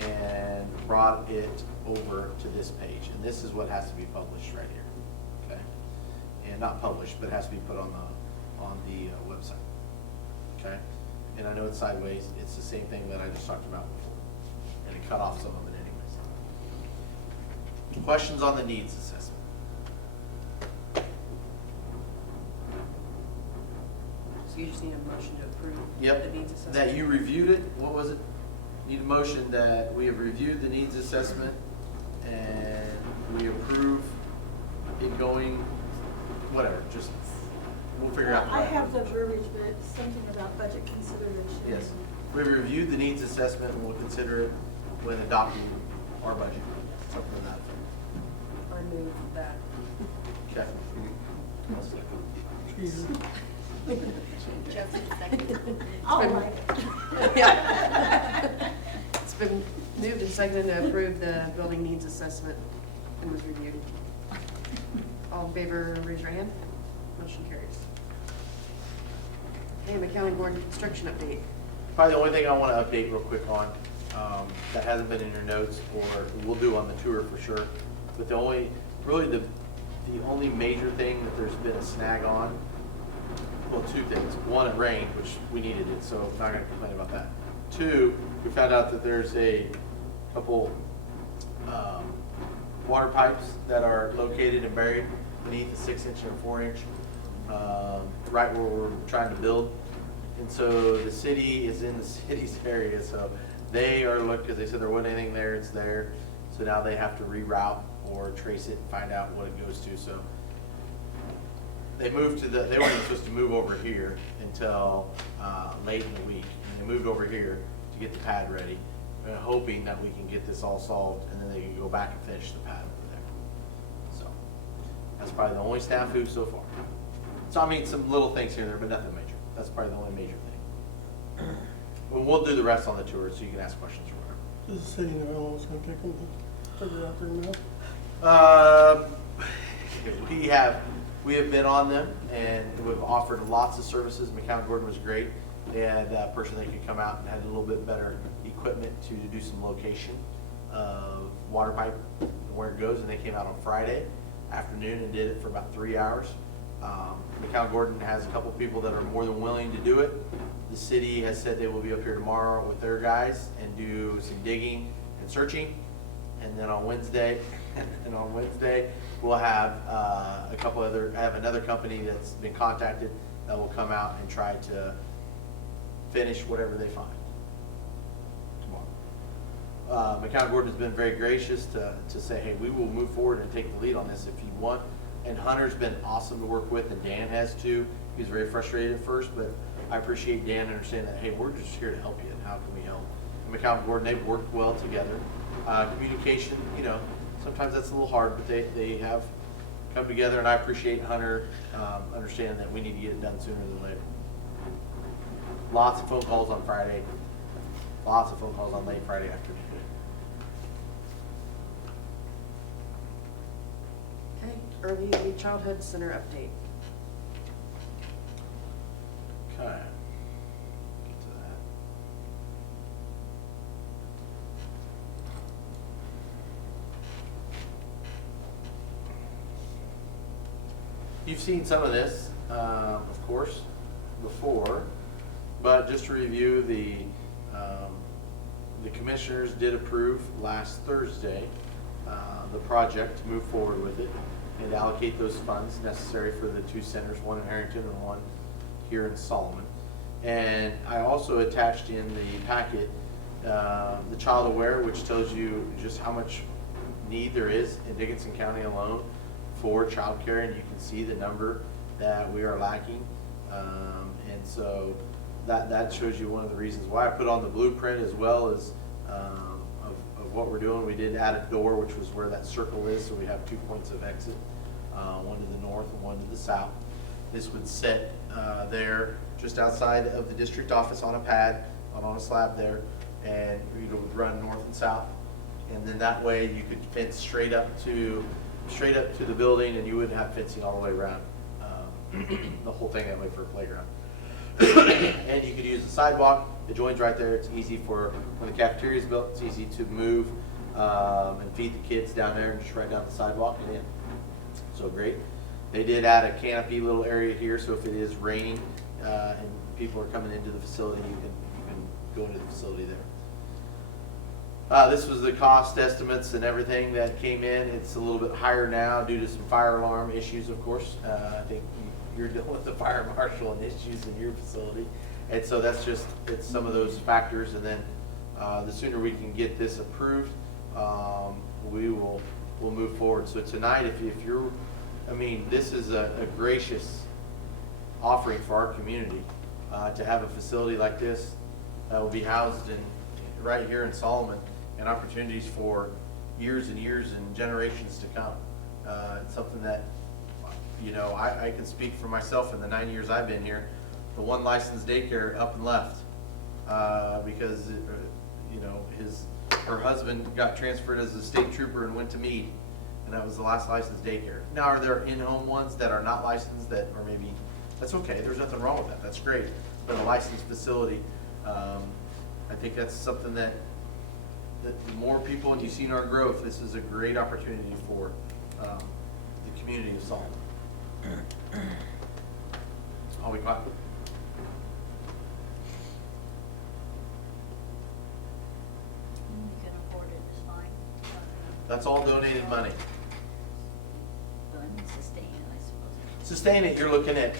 and brought it over to this page. And this is what has to be published right here, okay? And not published, but it has to be put on the website, okay? And I know it's sideways. It's the same thing that I just talked about before, and it cut off some of it anyways. Questions on the needs assessment? So you just need a motion to approve Yep, the needs assessment? that you reviewed it, what was it? Need a motion that we have reviewed the needs assessment and we approve it going, whatever, just, we'll figure out. the I right- have the verbiage, but it's something about budget consideration. Yes, we reviewed the needs assessment and we'll consider it when adopting our budget, something like that. I move that. Okay. Jesse, second. I'll like it. Yeah. It's been moved and seconded to approve the building needs assessment and was reviewed. All in favor, raise your hand. Motion carries. And the county board construction update. Probably the only thing I want to update real quick on, that hasn't been in your notes, or we'll do on the tour for sure, but the only major thing that there's been a snag on, well, two things. One, it rained, which we needed it, so I'm not going to complain about that. Two, we found out that there's a couple water pipes that are located and buried beneath a 6-inch and a 4-inch, right where we're trying to build. And so the city is in the city's area, so They are because they said there wasn't anything there, it's there. So now they have to reroute or trace it and find out what it goes to. So they moved to they weren't even supposed to move over here until late in the week. And they moved over here to get the pad ready, hoping that we can get this all solved and then they can go back and finish the pad over there. So that's probably the only snafu so far. So I mean, some little things here and there, but nothing major. That's probably the only major thing. Well, we'll do the rest on the tour so you can ask questions or whatever. Does the city know how long it's gonna take them to figure out their map? We have been on them and we've offered lots of services. McCown Gordon was great. They had a person that could come out and had a little bit better equipment to do some location of water pipe and where it goes. And they came out on Friday afternoon and did it for about 3 hours. McCown Gordon has a couple people that are more than willing to do it. The city has said they will be up here tomorrow with their guys and do some digging and searching. And then on Wednesday, we'll have have another company that's been contacted that will come out and try to finish whatever they find tomorrow. McCown Gordon has been very gracious to say, hey, we will move forward and take the lead on this if you want. And Hunter's been awesome to work with, and Dan has too. He was very frustrated at first, but I appreciate Dan understanding that, hey, we're just here to help you, and how can we help? And McCown Gordon, they've worked well together. Communication, sometimes that's a little hard, but they have come together, and I appreciate Hunter understanding that we need to get it done sooner than later. Lots of phone calls on Friday, lots of phone calls on late Friday afternoon. Okay, Early Childhood Center update. Okay. Get to that. You've seen some of this, of course, before, but just to review, the commissioners did approve last Thursday the project to move forward with it and allocate those funds necessary for the two centers, one in Harrington and one here in Solomon. And I also attached in the packet the Child Aware, which tells you just how much need there is in Dickinson County alone for childcare, and you can see the number that we are lacking. And so that shows you one of the reasons why I put on the blueprint, as well as of what we're doing. We did add a door, which was where that circle is, so we have 2 points of exit, one to the north and one to the south. This would sit there just outside of the district office on a pad, on a slab there, and it would run north and south. And then that way you could fence straight up to the building, and you wouldn't have fencing all the way around the whole thing that way for a playground. And you could use the sidewalk. The join's right there. It's easy for when the cafeteria is built. It's easy to move and feed the kids down there and just right down the sidewalk and in. So great. They did add a canopy little area here, so if it is raining and people are coming into the facility, you can go into the facility there. This was the cost estimates and everything that came in. It's a little bit higher now due to some fire alarm issues, of course. I think you're dealing with the fire marshal and issues in your facility. And so that's just, it's some of those factors. And then the sooner we can get this approved, we'll move forward. So tonight, if you're, this is a gracious offering for our community to have a facility like this that will be housed right here in Solomon, and opportunities for years and years and generations to come. It's something that, I can speak for myself in the 9 years I've been here. The one licensed daycare up and left because, her husband got transferred as a state trooper and went to Meade, and that was the last licensed daycare. Now, are there in-home ones that are not licensed that are maybe, that's okay, there's nothing wrong with that, that's great. But a licensed facility, I think that's something that the more people, and you've seen our growth, this is a great opportunity for the community of Solomon. All we got. You can afford it, it's fine. That's all donated money. Sustain it, I suppose. Sustain it, you're looking at,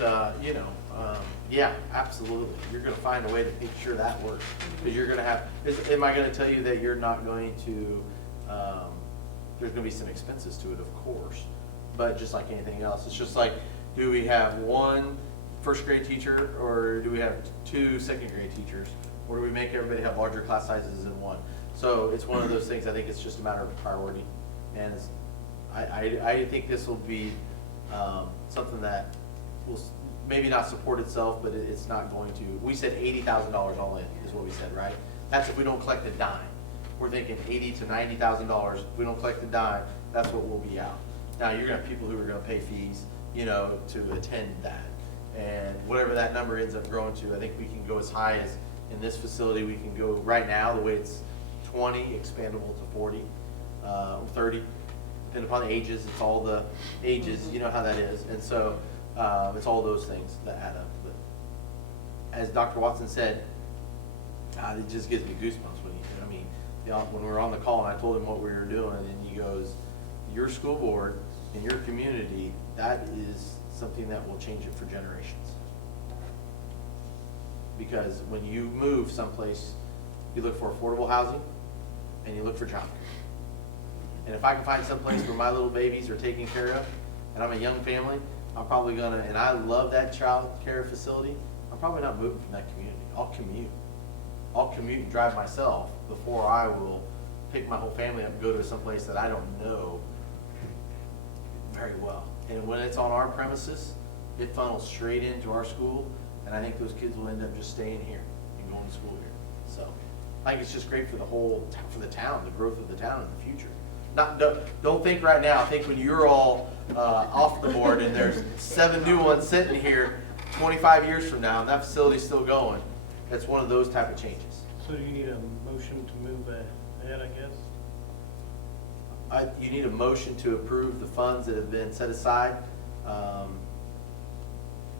Yeah, absolutely. You're gonna find a way to make sure that works. Because you're gonna have, am I gonna tell you that you're not going to, there's gonna be some expenses to it, of course. But just like anything else, it's just like, do we have one first grade teacher, or do we have two second grade teachers? Or do we make everybody have larger class sizes than one? So it's one of those things, I think it's just a matter of priority. And I think this will be something that will maybe not support itself, but it's not going to. We said $80,000 all in is what we said, right? That's if we don't collect a dime. We're thinking $80,000 to $90,000. If we don't collect a dime, that's what will be out. Now, you're gonna have people who are gonna pay fees, you know, to attend that. And whatever that number ends up growing to, I think we can go as high as, in this facility, we can go right now, the way it's 20, expandable to 40, 30, depending upon the ages. It's all the ages, you know how that is. And so it's all those things that add up. But as Dr. Watson said, it just gives me goosebumps when when we were on the call and I told him what we were doing, and he goes, your school board in your community, that is something that will change it for generations. Because when you move someplace, you look for affordable housing and you look for jobs. And if I can find someplace where my little babies are taken care of, and I'm a young family, I'm probably gonna, and I love that child care facility, I'm probably not moving from that community. I'll commute and drive myself before I will pick my whole family up and go to someplace that I don't know very well. And when it's on our premises, it funnels straight into our school, and I think those kids will end up just staying here and going to school here. So I think it's just great for for the town, the growth of the town in the future. Don't think right now, think when you're all off the board and there's 7 new ones sitting here 25 years from now and that facility's still going. That's one of those type of changes. So do you need a motion to move ahead, I guess? You need a motion to approve the funds that have been set aside.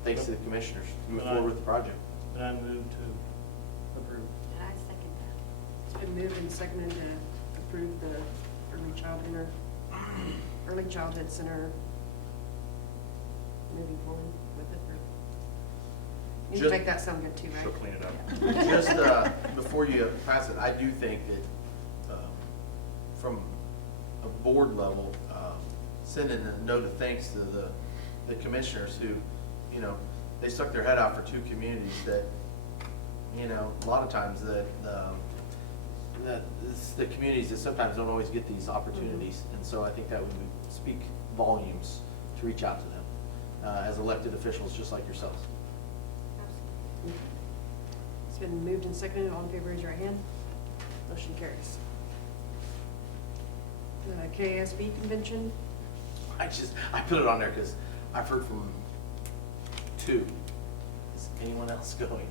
Thanks to the commissioners to move forward with the project. And I move to approve. And I second that. It's been moved and seconded to approve the early childhood center moving forward with it. You need to make that sound good too, right? She'll clean it up. Just before you pass it, I do think that from a board level, sending a note of thanks to the commissioners who, you know, they stuck their head out for 2 communities that, you know, a lot of times that it's the communities that sometimes don't always get these opportunities. And so I think that would speak volumes to reach out to them as elected officials just like yourselves. It's been moved and seconded. All in favor, raise your right hand. Motion carries. The KSB convention. I put it on there because I've heard from 2. Is anyone else going?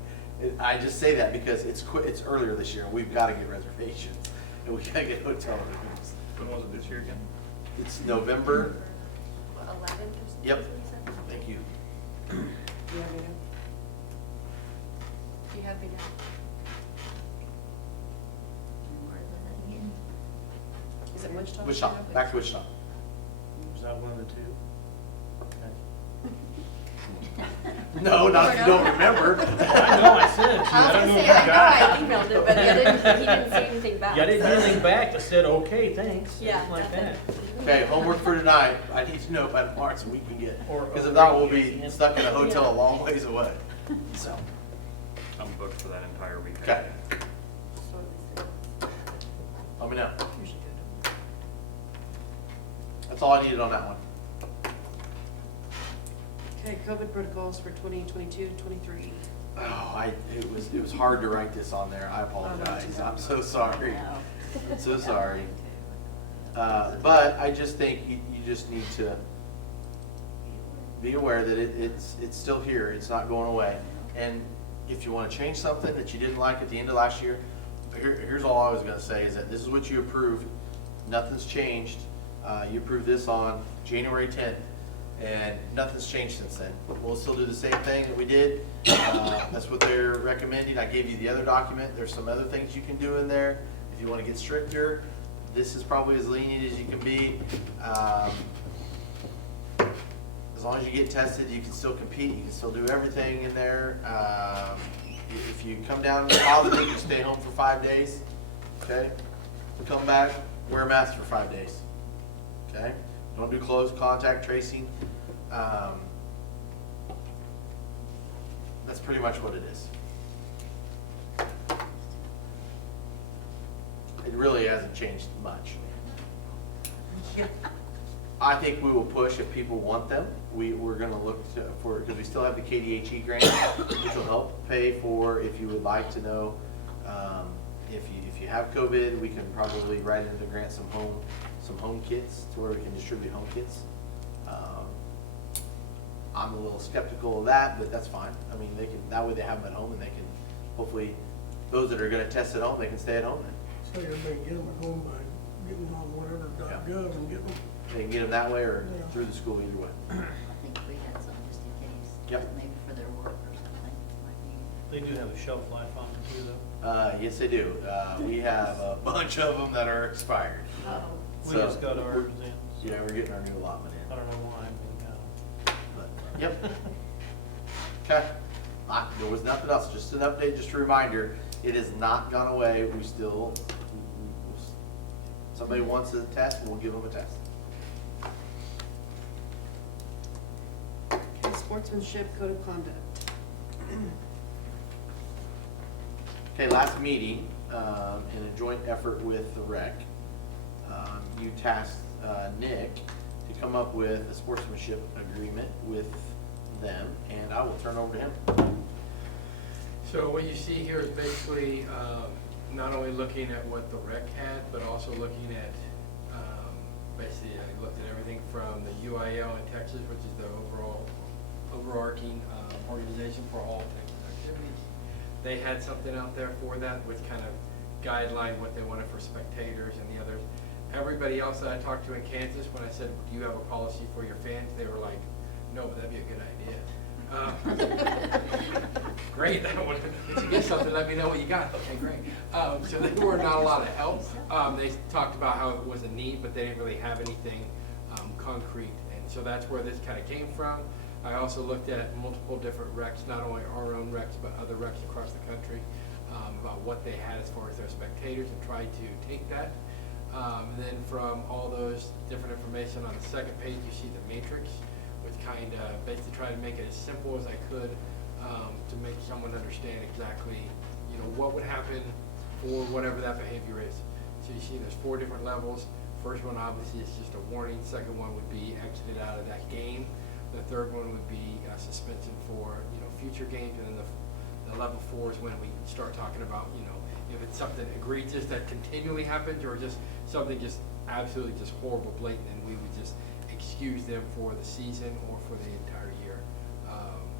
I just say that because it's earlier this year and we've got to get reservations and we got to get hotel rooms. When was it this year again? It's November. 11th or something? Yep. Thank you. Do you have me now? Do you have me now? Where is that again? Is it Wichita? Wichita, back to Wichita. Was that one of the 2? No, not if you don't remember. I know I sent it to you. I was don't gonna know say, if you I know got I it. emailed it, but he didn't say anything back. Yeah, I didn't so- get anything back that said, okay, thanks. Yeah, Something like that. nothing. Okay, homework for tonight. I need to know by tomorrow so we can get, Or- because if not, we'll be stuck in a hotel a long ways away. So, I'm booked for that entire weekend. okay, let me know. That's all I needed on that one. Okay, COVID protocols for 2022-23. Oh, it was hard to write this on there. I apologize. I'm so sorry. I'm so sorry. But I just think you just need to be aware that it's still here. It's not going away. And if you want to change something that you didn't like at the end of last year, here's all I was going to say is that this is what you approved. Nothing's changed. You approved this on January 10th. And nothing's changed since then. We'll still do the same thing that we did. That's what they're recommending. I gave you the other document. There's some other things you can do in there. If you want to get stricter, this is probably as lenient as you can be. As as long as you get tested, you can still compete, you can still do everything in there. If you come down positive, you stay home for 5 days, okay? Come back, wear a mask for 5 days, okay? Don't do close contact tracing. That's pretty much what it is. It really hasn't changed much. I think we will push if people want them. We're gonna look for, because we still have the KDHE grant, which will help pay for, if you would like to know, if you have COVID, we can probably write into the grant some home kits to where we can distribute home kits. I'm a little skeptical of that, but that's fine. I mean, that way they have them at home and they can, hopefully, those that are gonna test at home, they can stay at home. So everybody get them at home by getting on whatever .gov and getting them. They can get them that way or Yeah. through the school either way. I think we had some just in case. Yep. Maybe for their work or something. Might be- They do have a shelf life on them too, though. Yes, they do. We have a bunch of them that are expired. Uh-oh. We just got ours in. Yeah, we're getting our new allotment I in. don't know why, we got them. But, yep. Okay. There was nothing else, just an update, just a reminder, it has not gone away. We still, somebody wants a test, we'll give them a test. Okay, sportsmanship code of conduct. Okay, last meeting, in a joint effort with the rec, you tasked Nick to come up with a sportsmanship agreement with them, and I will turn over to him. So what you see here is basically not only looking at what the rec had, but also looking at, basically I looked at everything from the UIL in Texas, which is the overarching organization for all Texas activities. They had something out there for that, which kind of guideline what they wanted for spectators and the others. Everybody else that I talked to in Kansas, when I said, do you have a policy for your fans? They were like, no, but that'd be a good idea. Great, if you get something, let me know what you got. Okay, great. So they were not a lot of help. They talked about how it was a need, but they didn't really have anything concrete. And so that's where this kind of came from. I also looked at multiple different recs, not only our own recs, but other recs across the country, about what they had as far as their spectators, and tried to take that. And then from all those different information on the second page, you see the matrix, which kind of basically try to make it as simple as I could to make someone understand exactly, what would happen for whatever that behavior is. So you see there's 4 different levels. First one obviously is just a warning. Second one would be exited out of that game. The third one would be suspension for future games, and then the level 4 is when we start talking about if it's something egregious that continually happens, or just something just absolutely just horrible, blatant, and we would just excuse them for the season or for the entire year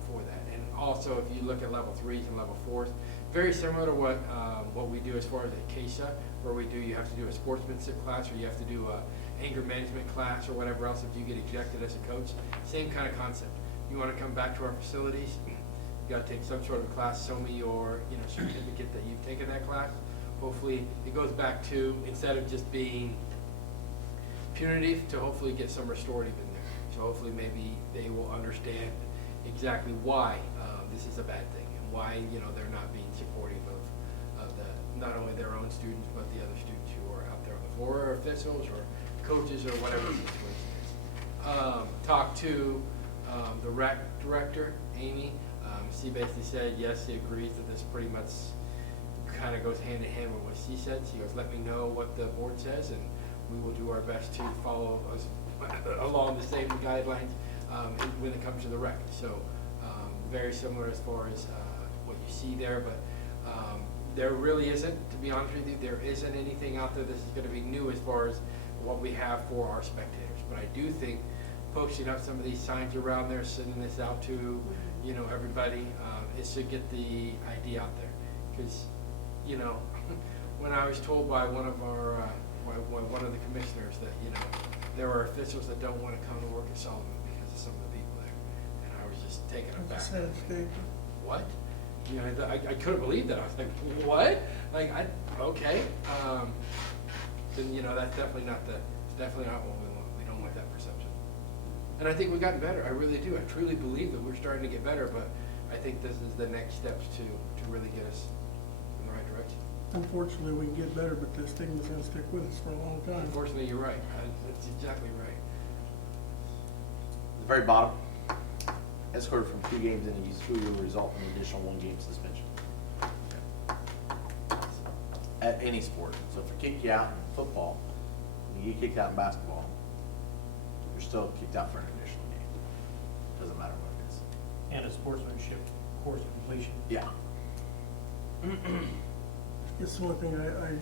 for that. And also, if you look at level 3s and level 4s, very similar to what we do as far as a CASA, where you have to do a sportsmanship class, or you have to do a anger management class, or whatever else if you get ejected as a coach. Same kind of concept. You want to come back to our facilities, you got to take some sort of class, show me your certificate that you've taken that class. Hopefully it goes back to, instead of just being punitive, to hopefully get some restorative in there. So hopefully maybe they will understand exactly why this is a bad thing, and why they're not being supportive of not only their own students, but the other students who are out there on the floor, or officials or coaches, or whatever the situation is. Talk to the rec director, Amy. She basically said yes, she agrees that this pretty much kind of goes hand in hand with what she said. She goes, let me know what the board says, and we will do our best to follow us along the same guidelines when it comes to the rec. So very similar as far as what you see there, but there really isn't, to be honest with you, there isn't anything out there that is going to be new as far as what we have for our spectators. But I do think posting up some of these signs around there, sending this out to everybody, it should get the idea out there. Because when I was told by one of our one of the commissioners that there are officials that don't want to come to work at Sullivan because of some of the people there, and I was just taken aback. Sad statement. What? I couldn't believe that. I was like, what? Okay. Then that's definitely not what we want. We don't want that perception. And I think we've gotten better, I really do. I truly believe that we're starting to get better, but I think this is the next steps to really get us in the right direction. Unfortunately, we can get better, but the stigma's gonna stick with us for a long time. Unfortunately, you're right. That's exactly right. The very bottom, escorted from 2 games in a youth school year will result in an additional 1 game suspension. At any sport. So if they kick you out in football, and you get kicked out in basketball, you're still kicked out for an additional game. Doesn't matter what it is. And a sportsmanship course completion. Yeah. It's the one thing I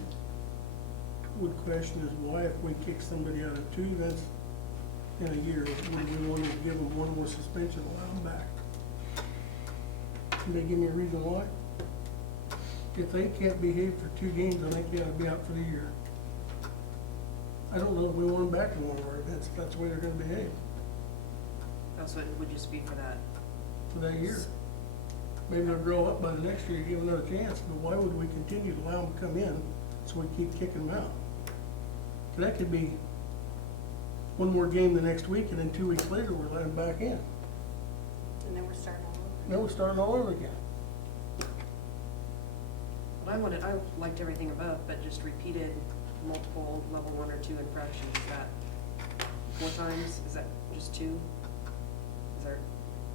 would question is why if we kick somebody out of 2 events in a year, would we want to give them 1 more suspension, allow them back? Can they give me a reason why? If they can't behave for 2 games, I think they ought to be out for the year. I don't know if we want them back in one of our events, if that's the way they're gonna behave That's what it would just be for that. for that year. Maybe they'll grow up by the next year, give them another chance, but why would we continue to allow them to come in so we keep kicking them out? That could be 1 more game the next week, and then 2 weeks later, we're letting them back in. And then we're starting all over. Then we're starting all over again. Well, I liked everything above, but just repeated multiple level 1 or 2 infractions, is that 4 times? Is that just 2? Is there,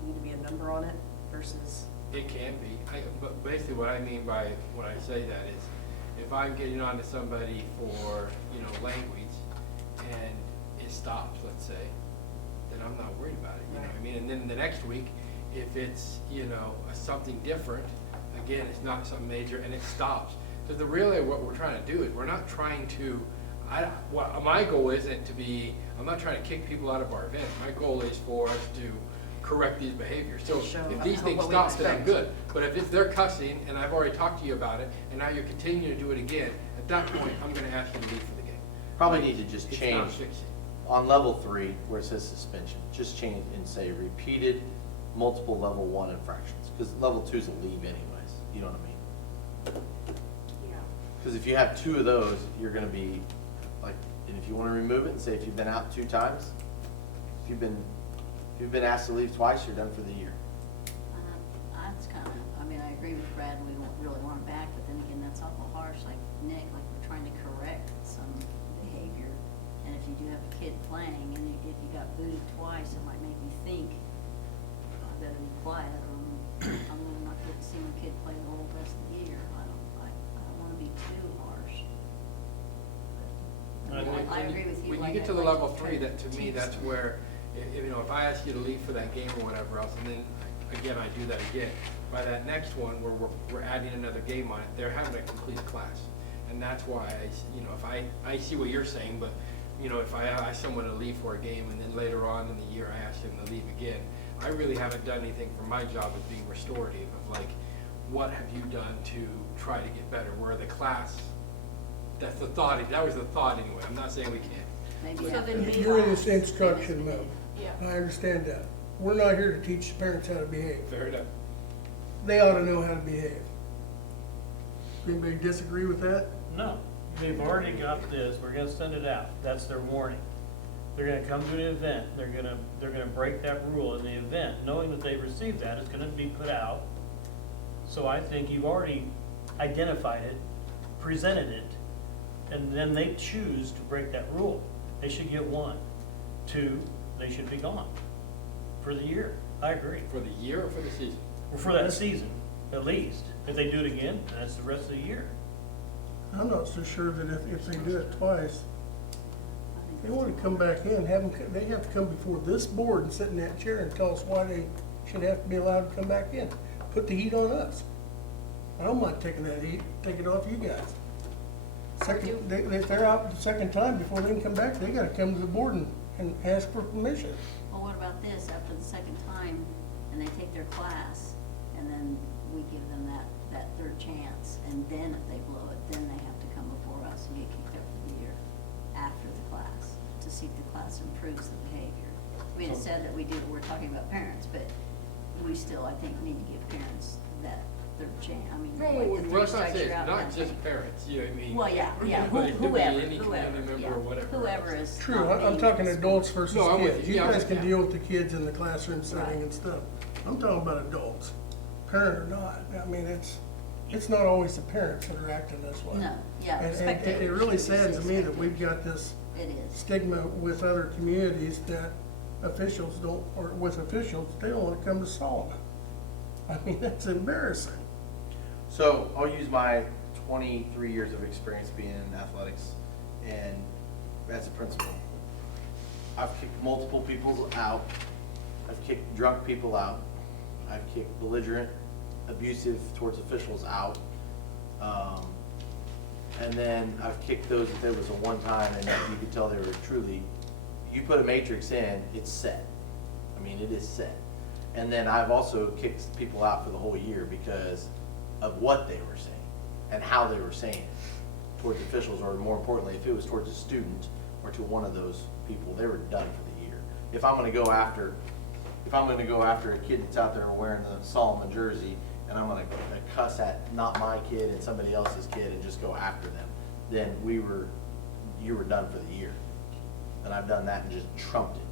need to be a number on it versus? It can be, but basically what I mean by when I say that is, if I'm getting on to somebody for, language, and it stops, let's say, then I'm not worried about it, you know what I mean? And then the next week, if it's, something different, again, it's not something major, and it stops. Because really what we're trying to do is, we're not trying to, my goal isn't to be, I'm not trying to kick people out of our event. My goal is for us to correct these behaviors. So if these things what we stop, then I'm expect. good. But if they're cussing, and I've already talked to you about it, and now you're continuing to do it again, at that point, I'm gonna ask you to leave for the game. Probably need to just It's change, not fixing. on level 3, where it says suspension, just change and say repeated multiple level 1 infractions. Because level 2 is a leave anyways, you know what I mean? Yeah. Because if you have 2 of those, you're gonna be, like, and if you wanna remove it, and say if you've been out 2 times, if you've been asked to leave twice, you're done for the year. That's kind of, I agree with Brad, we don't really want them back, but then again, that's awful harsh, like Nick, like we're trying to correct some behavior. And if you do have a kid playing, and if you got booted twice, it might make me think, I better be quiet, or I'm gonna not get to see my kid play the whole rest of the year. I don't wanna be too harsh. But, I agree with you. When you like, get to I'd the like level try 3, to that to me, teach that's them. where, if I ask you to leave for that game or whatever else, and then, again, I do that again. By that next one, where we're adding another game on it, they're having a complete class. And that's why, if I see what you're saying, but, if I ask someone to leave for a game, and then later on in the year, I ask them to leave again, I really haven't done anything for my job of being restorative, of like, what have you done to try to get better? Where the class, that's the thought, that was the thought anyway. I'm not saying we can't. Maybe So after then the maybe- You're in this class, instruction mode. Yeah. I understand that. We're not here to teach the parents how to behave. Fair enough. They ought to know how to behave. Anybody disagree with that? No, they've already got this, we're gonna send it out, that's their warning. They're gonna come to an event, they're gonna break that rule in the event, knowing that they've received that, it's gonna be put out. So I think you've already identified it, presented it, and then they choose to break that rule. They should get 1. 2, they should be gone for the year. I agree. For the year or for the season? Or for that season, at least. If they do it again, that's the rest of the year. I'm not so sure that if they do it twice, they want to come back in, they have to come before this board and sit in that chair and tell us why they should have to be allowed to come back in. Put the heat on us. I don't mind taking that heat, take it off you guys. If they're out the second time, before they can come back, they gotta come to the board and ask for permission. Well, what about this, after the second time, and they take their class, and then we give them that 3rd chance, and then if they blow it, then they have to come before us and get kicked out for the year, after the class, to see if the class improves the behavior. I mean, it said that we're talking about parents, but we still, I think, need to give parents that their I mean, Right. like the Well, three that's not strikes saying, you're out. not kind of just thing. parents, you know what I mean? Well, yeah, Anybody, it could be whoever, any community member or whatever. Whoever is. True, not I'm being talking suspended. adults versus No, I'm with kids. you. You Yeah, I'm guys with can you. deal with the kids in the classroom setting Right. and stuff. I'm talking about adults, parent or not. I mean, it's not always the parents that are acting this way. No, yeah, And it spectators. really You say saddens me that we've spectators. got this It is. stigma with other communities that officials don't, or with officials, they don't wanna come to Solomon. I mean, that's embarrassing. So I'll use my 23 years of experience being in athletics and as a principal. I've kicked multiple people out. I've kicked drunk people out. I've kicked belligerent, abusive towards officials out. And then I've kicked those that there was a one time and you could tell they were truly, you put a matrix in, it's set. I mean, it is set. And then I've also kicked people out for the whole year because of what they were saying and how they were saying it towards officials, or more importantly, if it was towards a student or to one of those people, they were done for the year. If I'm gonna go after a kid that's out there wearing the Solomon jersey, and I'm gonna cuss at not my kid and somebody else's kid and just go after them, then you were done for the year. And I've done that and just trumped it.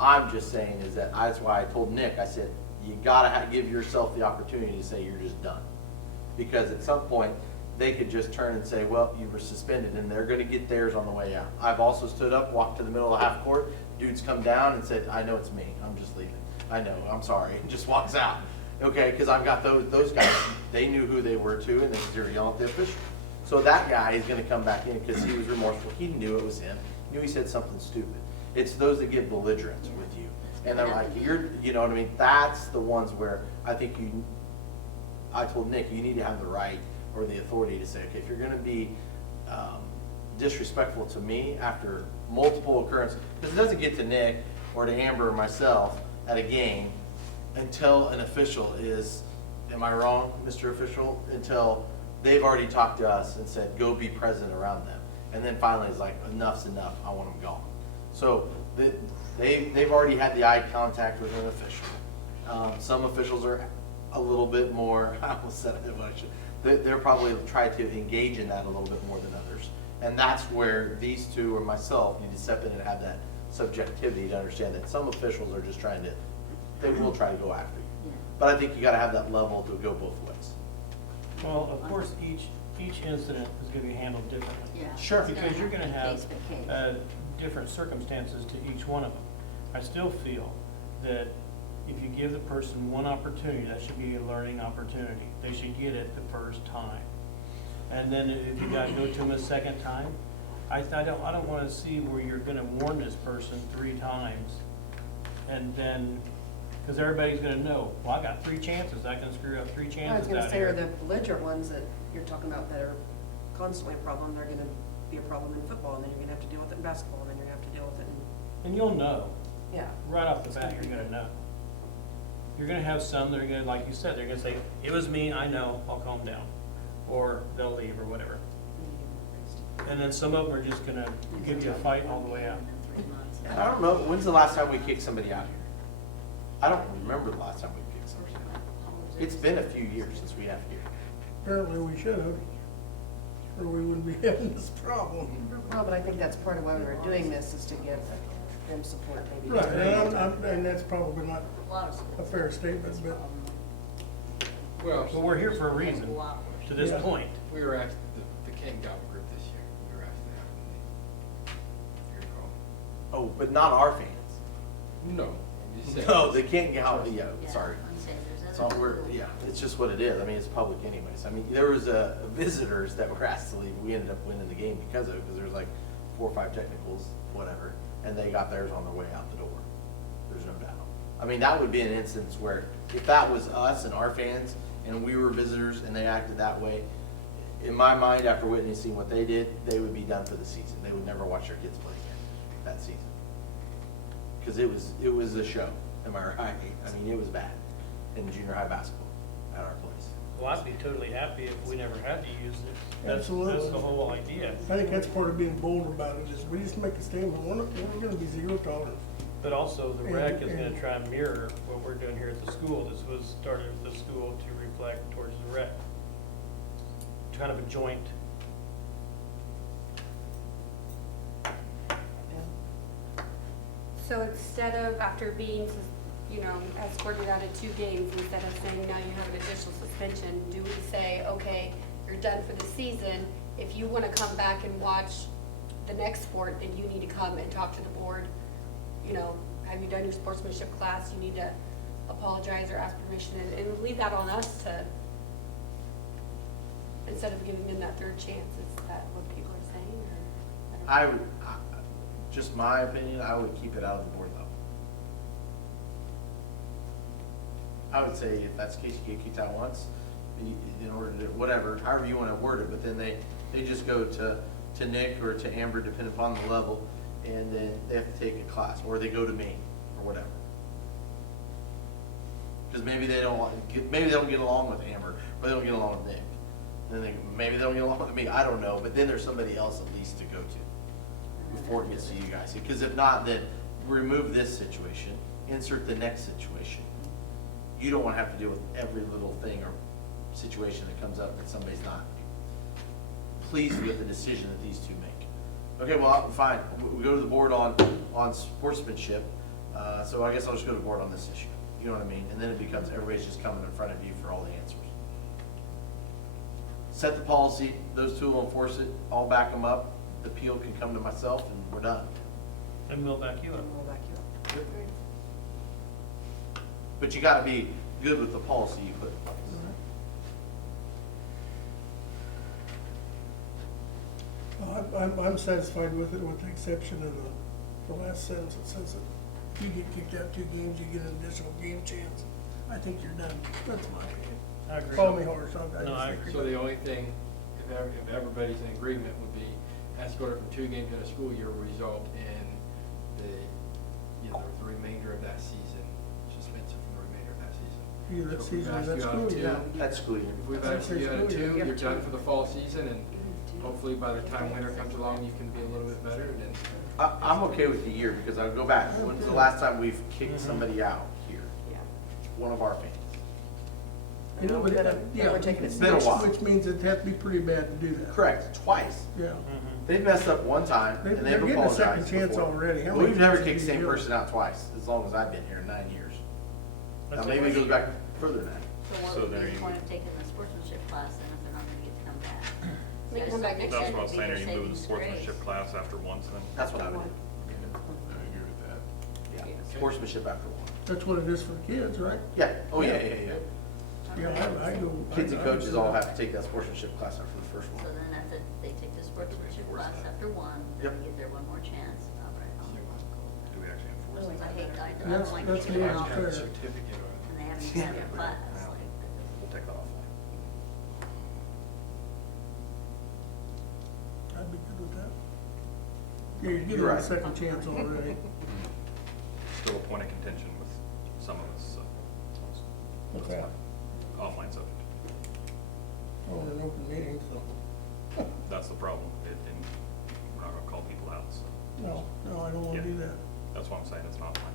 I'm just saying is that, that's why I told Nick, I said, you gotta give yourself the opportunity to say you're just done. Because at some point, they could just turn and say, well, you were suspended, and they're gonna get theirs on the way out. I've also stood up, walked to the middle of half court, dude's come down and said, I know it's me, I'm just leaving. I know, I'm sorry, and just walks out. Okay, because I've got those guys, they knew who they were too, and they were yelling at the official. So that guy is gonna come back in because he was remorseful, he knew it was him, knew he said something stupid. It's those that get belligerent with you. And I'm like, you know what I mean? That's the ones where I think I told Nick, you need to have the right or the authority to say, okay, if you're gonna be disrespectful to me after multiple occurrences, because it doesn't get to Nick or to Amber or myself at a game until an official is, am I wrong, Mr. Official? Until they've already talked to us and said, go be present around them. And then finally it's like, enough's enough, I want them gone. So they've already had the eye contact with an official. Some officials are a little bit more, I almost said it, but I should, they're probably try to engage in that a little bit more than others. And that's where these two or myself need to step in and have that subjectivity to understand that some officials are just trying to, they will try to go after you. Yeah. But I think you gotta have that level to go both ways. Well, of course, each incident is gonna be handled differently. Yeah. Sure. It's Because you're gonna be have case by case. different circumstances to each one of them. I still feel that if you give the person one opportunity, that should be a learning opportunity. They should get it the first time. And then if you gotta go to them a second time, I don't wanna see where you're gonna warn this person 3 times. And then, cause everybody's gonna know, well, I got 3 chances, I can screw up 3 I was chances gonna out say, are here. the belligerent ones that you're talking about that are constantly a problem, they're gonna be a problem in football, and then you're gonna have to deal with it in basketball, and then you're gonna have to deal with it in, And you'll know. yeah. Right off the bat, you're gonna know. You're gonna have some that are gonna, like you said, they're gonna say, it was me, I know, I'll calm down. Or they'll leave or whatever. And then some of them are just gonna give you a fight all the way out. In 3 months. And I don't know, when's the last time we kicked somebody out here? I don't remember the last time we kicked somebody out. It's been a few years since we have here. Apparently we should have, or we wouldn't be having this problem. Well, but I think that's part of why we were doing this, is to give them support maybe. Right, and that's probably not A lot of schools. a fair statement, but Well, But we're here for a reason, to this Yeah. point. we were asked, the King Goblin group this year, we were asked to have them, if you recall. Oh, but not our fans. No, I'm just saying. No, they can't get out, yeah, Yeah, sorry. I'm saying there's It's other all, we're, schools. yeah, it's just what it is. I mean, it's public anyways. I mean, there was visitors that were asked to leave. We ended up winning the game because of it, because there was like 4 or 5 technicals, whatever, and they got theirs on their way out the door. There's no doubt. I mean, that would be an instance where if that was us and our fans and we were visitors and they acted that way, in my mind, after witnessing what they did, they would be done for the season. They would never watch their kids play again that season. Because it was a show, am I right? I mean, it was bad in junior high basketball at our place. Well, I'd be totally happy if we never had to use it. That's Absolutely. the whole idea. I think that's part of being bold about it, is we just make a statement, we're gonna be 0 tolerance. But also, the rec is gonna And- try and mirror what we're doing here at the school. This was started at the school to reflect towards the rec. Kind of a joint. So instead of after being, escorted out of 2 games, instead of saying now you have an additional suspension, do we say, okay, you're done for the season, if you wanna come back and watch the next sport, then you need to come and talk to the board, have you done your sportsmanship class, you need to apologize or ask permission, and leave that on us to, instead of giving them that third chance, is that what people are saying, or? I would, just my opinion, I would keep it out of the board level. I would say if that's the case, you get kicked out once, in order to, whatever, however you wanna word it, but then they just go to Nick or to Amber, depending upon the level, and then they have to take a class, or they go to me, or whatever. Cause maybe they don't get along with Amber, or they don't get along with Nick. And then maybe they don't get along with me, I don't know, but then there's somebody else at least to go to before it gets to you guys. Because if not, then remove this situation, insert the next situation. You don't want to have to deal with every little thing or situation that comes up that somebody's not pleased with the decision that these two make. Okay, well, fine, we go to the board on sportsmanship, so I guess I'll just go to the board on this issue. You know what I mean? And then it becomes everybody's just coming in front of you for all the answers. Set the policy, those two will enforce it, I'll back them up, the appeal can come to myself, and we're done. And we'll back you up. We'll back you up. But you gotta be good with the policy you put in place. I'm satisfied with it, with the exception of the last sentence that says that if you get kicked out 2 games, you get an additional game chance. I think you're done. That's my opinion. I agree. Call me harsh, No, I agree. So the only thing, if everybody's in agreement, would be escorted from 2 games in a school year will result in the remainder of that season, suspension for the remainder of that season. Either that So if we've season or asked that you out of school 2, year. That's school year. If we've That's asked you out of school year. 2, You you're have done two. for the fall season, and hopefully by the time winter comes along, you can be a little bit better, and then I'm okay with the year, because I'll go back, when's the last time we've kicked somebody out here? Yeah. One of our fans. You know, but, yeah, We're taking it It's been a while. which means it'd have to be pretty bad to do that. Correct, twice. Yeah. They've messed up one time, and They're they've getting a second apologized chance before. already. How Well, many we've never chances kicked the do you same give? person out twice, as long as I've been here, 9 years. Now, That's maybe it goes back further than that. So what So would there be the you point go. of taking the sportsmanship class then if they're not gonna get to come back? They can come back next That's year. what I was saying, are you moving the Savings sportsmanship grace. class after once then? That's what I would do. I agree with that. Yeah, sportsmanship after one. That's what it is for the kids, right? Yeah, oh, yeah. Yeah, I go. Kids and coaches all have to take that sportsmanship class after the first So one. then after they take the sportsmanship class after 1, Yep. they get their one more chance. All right, I'll go. Do we actually enforce it? I hate, I That's- don't like that's kicking more them out fair. and certificate or they haven't even had their class, like, We'll take that offline. I'd be good with that. Yeah, you're You're getting a right. second chance already. Still a point of contention with some of us, so. that's Okay. fine. Offline subject. On an open meeting, so, That's the problem. And we're not gonna call people out, so. no, I don't wanna Yeah. do that. That's why I'm saying it's not fine.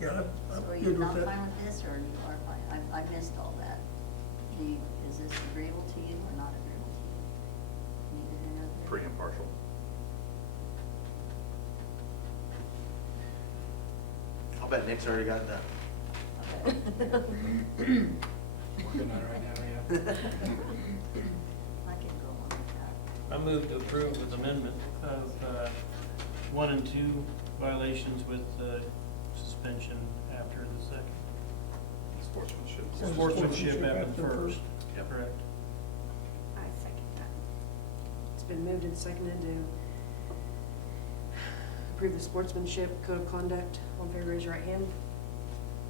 Yeah, So are I'm you good not with fine that. with this, or you are fine? I missed all that. Is this agreeable to you or not agreeable to you? Need it in there? Pretty impartial. I'll bet Nick's already got it done. Okay. working on it right now, yeah. I can go on with that. I move to approve with amendment of 1 and 2 violations with suspension after the second. Sportsmanship. Sportsmanship after the first. first. Yep. Correct. I second that. It's been moved and seconded to approve the sportsmanship code of conduct. All in favor, raise your right hand.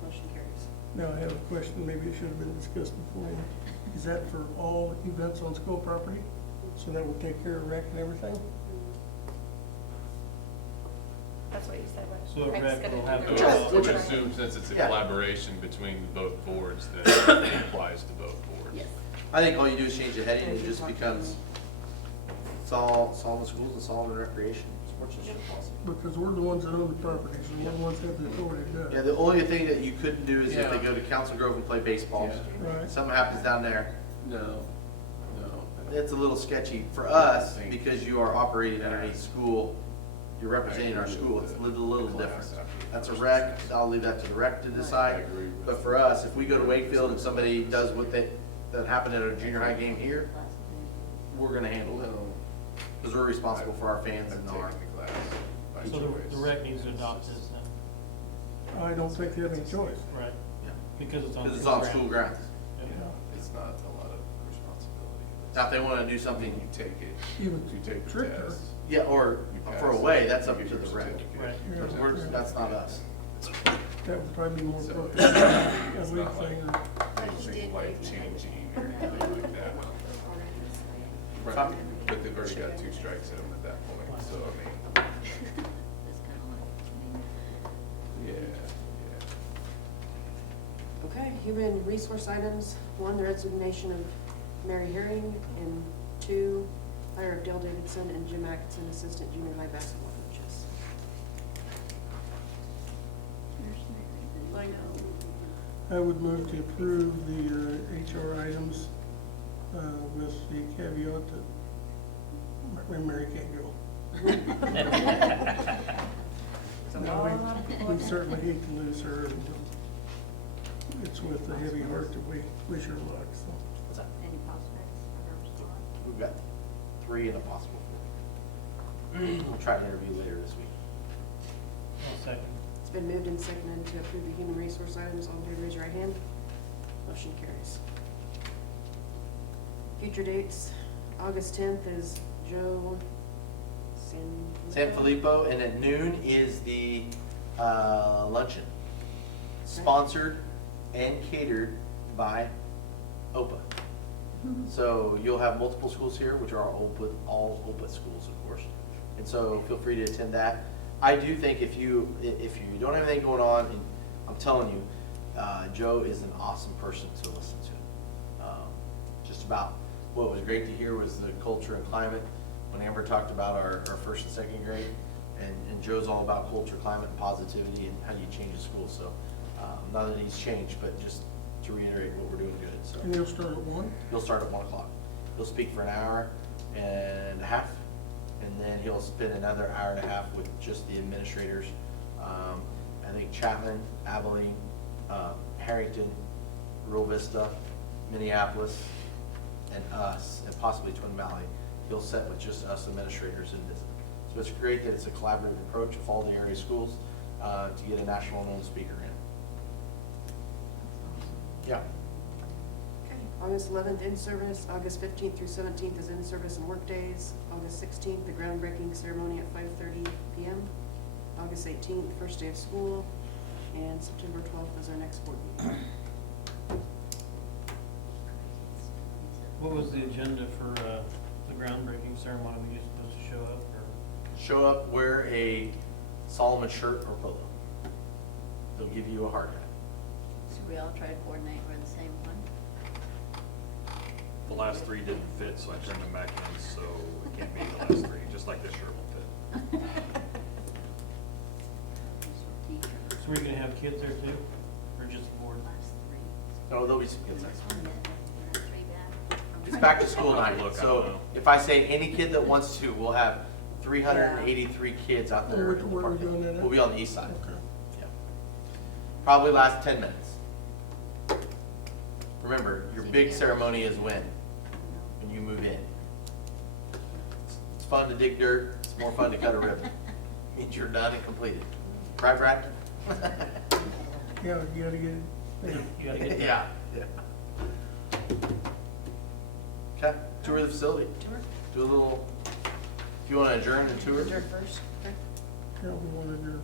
Motion carries. Now, I have a question, maybe it should have been discussed before. Is that for all events on school property? So that will take care of rec and everything? That's what you said, right? So the Rec's rec gonna will do have their to- job. I would assume since it's a Yeah. collaboration between both boards, that it applies to both boards. Yes. I think all you do is change the heading, and it just becomes Solomon Schools and Solomon Recreation. Sportsmanship policy. Because we're the ones that own the properties, and we're the ones that have the authority to do it. Yeah, the only thing that you couldn't do is if they go to Council Grove and play baseball. Yeah. Right. Something happens down there, No. it's a little sketchy for us because you are operating underneath school. You're representing our school. It's a little different. That's a rec. I'll leave that to the rec to decide. But for us, if we go to Wakefield and somebody does that happened at a junior high game here, we're gonna handle it. Because we're responsible for our fans and our. So the rec needs to adopt this then, I don't think they have any choice. right? Yeah. Because it's on. Because it's on school grounds. Yeah. It's not a lot of responsibility. Now, if they wanna do You something, take it, Even you take the stricter. test. yeah, or for away, that's up you to get the your rec. certificate. Right. Yeah. That's not us. That would probably be more So appropriate. A it's week not like thing, or anything life-changing or anything like that. Right, but they've already got 2 strikes at them at that point, so I mean, It's kind of like, yeah. Okay, human resource items, 1, the resignation of Mary Herring, and 2, hire of Dale Davidson and Jim Atkinson, assistant junior high basketball coaches. I would move to approve the HR items with the caveat that Mary can't go. We certainly hate to lose her, and it's with a heavy heart that we wish her luck, so. What's that? any prospects of her spot? We've got 3 and a possible 4. We'll try to interview later this week. I'll second. It's been moved and seconded to approve the human resource items. All in favor, raise your right hand. Motion carries. Future dates, August 10th is Joe San Filippo, and at noon is the luncheon, sponsored and catered by OPA. So you'll have multiple schools here, which are all OPA schools, of course. And so feel free to attend that. I do think if you don't have anything going on, and I'm telling you, Joe is an awesome person to listen to. Just about what was great to hear was the culture and climate. When Amber talked about our 1st and 2nd grade, and Joe's all about culture, climate, and positivity, and how do you change a school. So not that he's changed, but just to reiterate what we're doing good. So And they'll start at 1? he'll start at 1 o'clock. He'll speak for an hour and a half, and then he'll spend another hour and a half with just the administrators. I think Chapman, Abilene, Harrington, Rural Vista, Minneapolis, and us, and possibly Twin Valley. He'll sit with just us administrators and visit. So it's great that it's a collaborative approach of all the area schools to get a national known speaker in. Yeah. Okay, August 11th, in-service. August 15th through 17th is in-service and work days. August 16th, the groundbreaking ceremony at 5:30 p.m. August 18th, first day of school. And September 12th is our next board meeting. What was the agenda for the groundbreaking ceremony? Were you supposed to show up or? Show up, wear a Solomon shirt or polo. They'll give you a hard hat. So we all try to coordinate, we're the same one? The last 3 didn't fit, so I turned them back in, so it can't be the last 3, just like this shirt will fit. So we're gonna have kids there too, or just the board? Last 3. No, there'll be some kids next week. 3 back. It's back to school night, Look, I don't so know. if I say any kid that wants to, we'll have 383 kids out there. Where- in the where are we parking lot. doing that at? We'll be on the east side. Okay. Yeah. Probably last 10 minutes. Remember, your big ceremony is when you move in. It's fun to dig dirt, it's more fun to cut a ribbon. Means you're done and completed. Right, Brad? Yeah, you gotta get, You gotta get. Yeah, yeah. Okay, tour of the facility. Tour? Do a little, if you want to adjourn and tour. Adjourn first. Okay. yeah, we wanted to,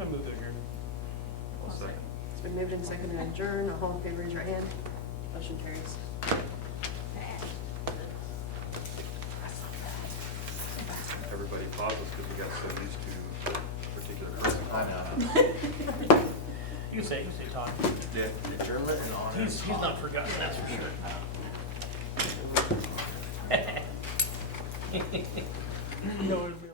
I move there, Gary. I'll second. It's been moved and seconded to adjourn. All in favor, raise your hand. Motion carries. Everybody pauses because we got so used to a particular person. I know. You say talk. Yeah. Adjournment and on. He's not forgotten, that's for sure. no, it'd be.